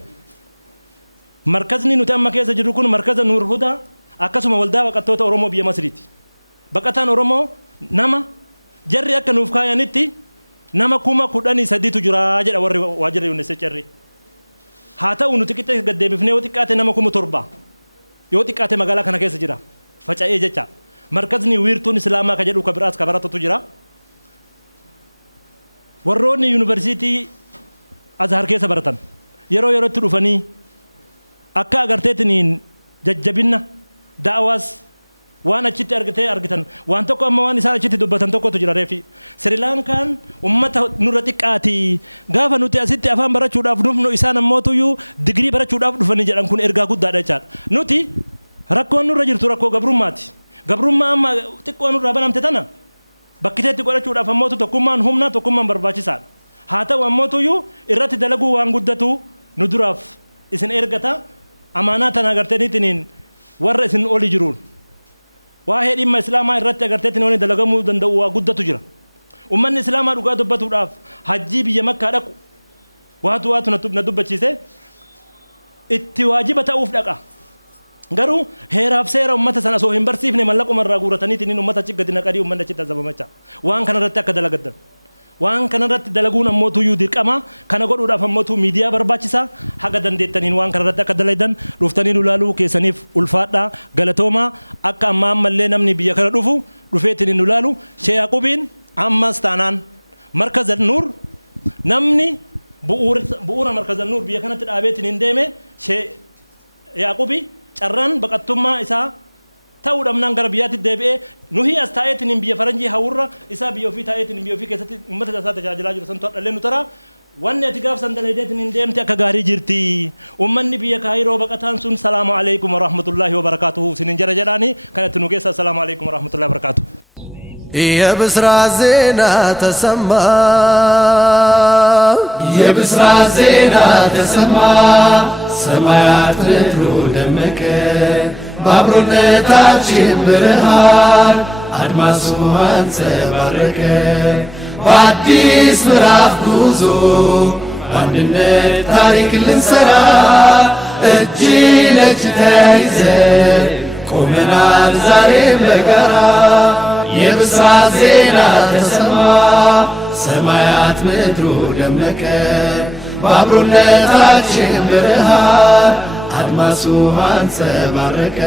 Markazni nuti amma keessa jirru kun markaza Nuur Hudaa akkasuma waldaa baqattoota Oromoo biyya Masriiti. Baqataan Oromoo nama jarri akka nuuf kaayanitti nama 13,000 jira jedha warri waajjira UNHCR. Haa ta'u nuti qixa gaddeebifnee yoo xiqqaate nama 7,000 yoo xiqqaate magaalaa kana keessa jira faca'ee jecha. Markazni wiirtuun islaamaa ka jedhu ka biraas ka baratutu jira. Warroonni yuunivarsiitii Azhar keessa baratan yeroo yerootti dhufanii akka agarteetiin jajjabinna da'awaas waan achitti argitan waan tokko amma waan isaan achitti dubbatan tokkotu jira reefi. Sri Lankaan ummata nurra xiqqaati gaafa nuti asitti afaan barachuudhaaf dhufnu isaan ammoo tuyyuu digirii barachuudhaaf dhufanii jedhan kun ergaa guddaadha jechaadha. Nuti rakkoon nurra jirtu rakkoo gabrummaati. Gabrummaa amma xiqqoo nurraa banamte tana bakkiteetti godhachuudhaaf ammoo tokkummaan humna tokkummaan barbaachisaadha. Haa ta'u ammoo tuyyuu irratti dalaguu waan guddatu nu duraaf isin ergata amaanaa tana agarteeniitiin warra isin oli jiruun. Waa'ee dhimma islaamaa irratti agarteetiin waan dalagamuu danda'u waa guddatu jira. Ummanni islaamaa dhugaa dubbatuudhaaf hajjii biyya Makkaa dhaqu waatu na dubbachiise itti waajiba ta'uuf dhaqa. garuu heeraaf seera ummata sana osoo hin barsiifne mallaquma irraa guurataniitiin ummata achi gadi naqanii ummanni achi tazzabamacha waan kana irratti akka dalagaddan waan kana irratti dalaguun ammootu yuu dirqama kana godhuudhaaf ammootu miidiyaa barbaachisa haga dandeettaniin waan kana irratti akka dalaydan dhuftanii ilaaluu keessaniif ulfaadhaa galatoomaa akka amma ammallee namni biyya kana dhufu dhufeetiin ilaalu Sheekh Yaqubiin ammas taanaan markaza nuur namni bu'uura markaza nuur biyya kanatti dhaabeetiin hin deeme Sheekh Yaqubi carraan baqattummaa isaa ta'uu dhabnaan gara biyyaatti deebi'ee nuhi as taa'eetiin biyya faranjii hawurra isaa biyya ofii taa'eetiin biyya ofii keessatti uummata isaa tajaajilaa jiru san todhallee nu tara wanni ati gaaf san daladeetiin hin deemte akka gaarii jirti ummanni biyya kaayiroo baqataan sun salaamu alaykum wa rahmatullahi wa barakaatuhu sinin jara jedhaani kanatti nu geessa salaamu alaykum wa rahmatullahi wa barakaatuhu የብስራት ዜና ተሰማ የብስራት ዜና ተሰማ ሰማያት ምድሩ ደመቀ በአብሮነታችን ብርሃን አድማሱ አንጸባረቀ በአዲስ ምዕራፍ ጉዞ በአንድነት ታሪክ ልንሰራ እጅ ለእጅ ተያይዘን ቆመናል ዛሬም በጋራ የብስራት ዜና ተሰማ ሰማያት ምድሩ ደመቀ በአብሮነታችን ብርሃን አድማሱ አንጸባረቀ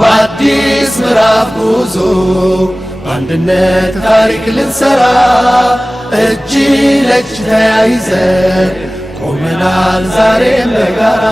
በአዲስ ምዕራፍ ጉዞ በአንድነት ታሪክ ልንሰራ እጅ ለእጅ ተያይዘን ቆመናል ዛሬም በጋራ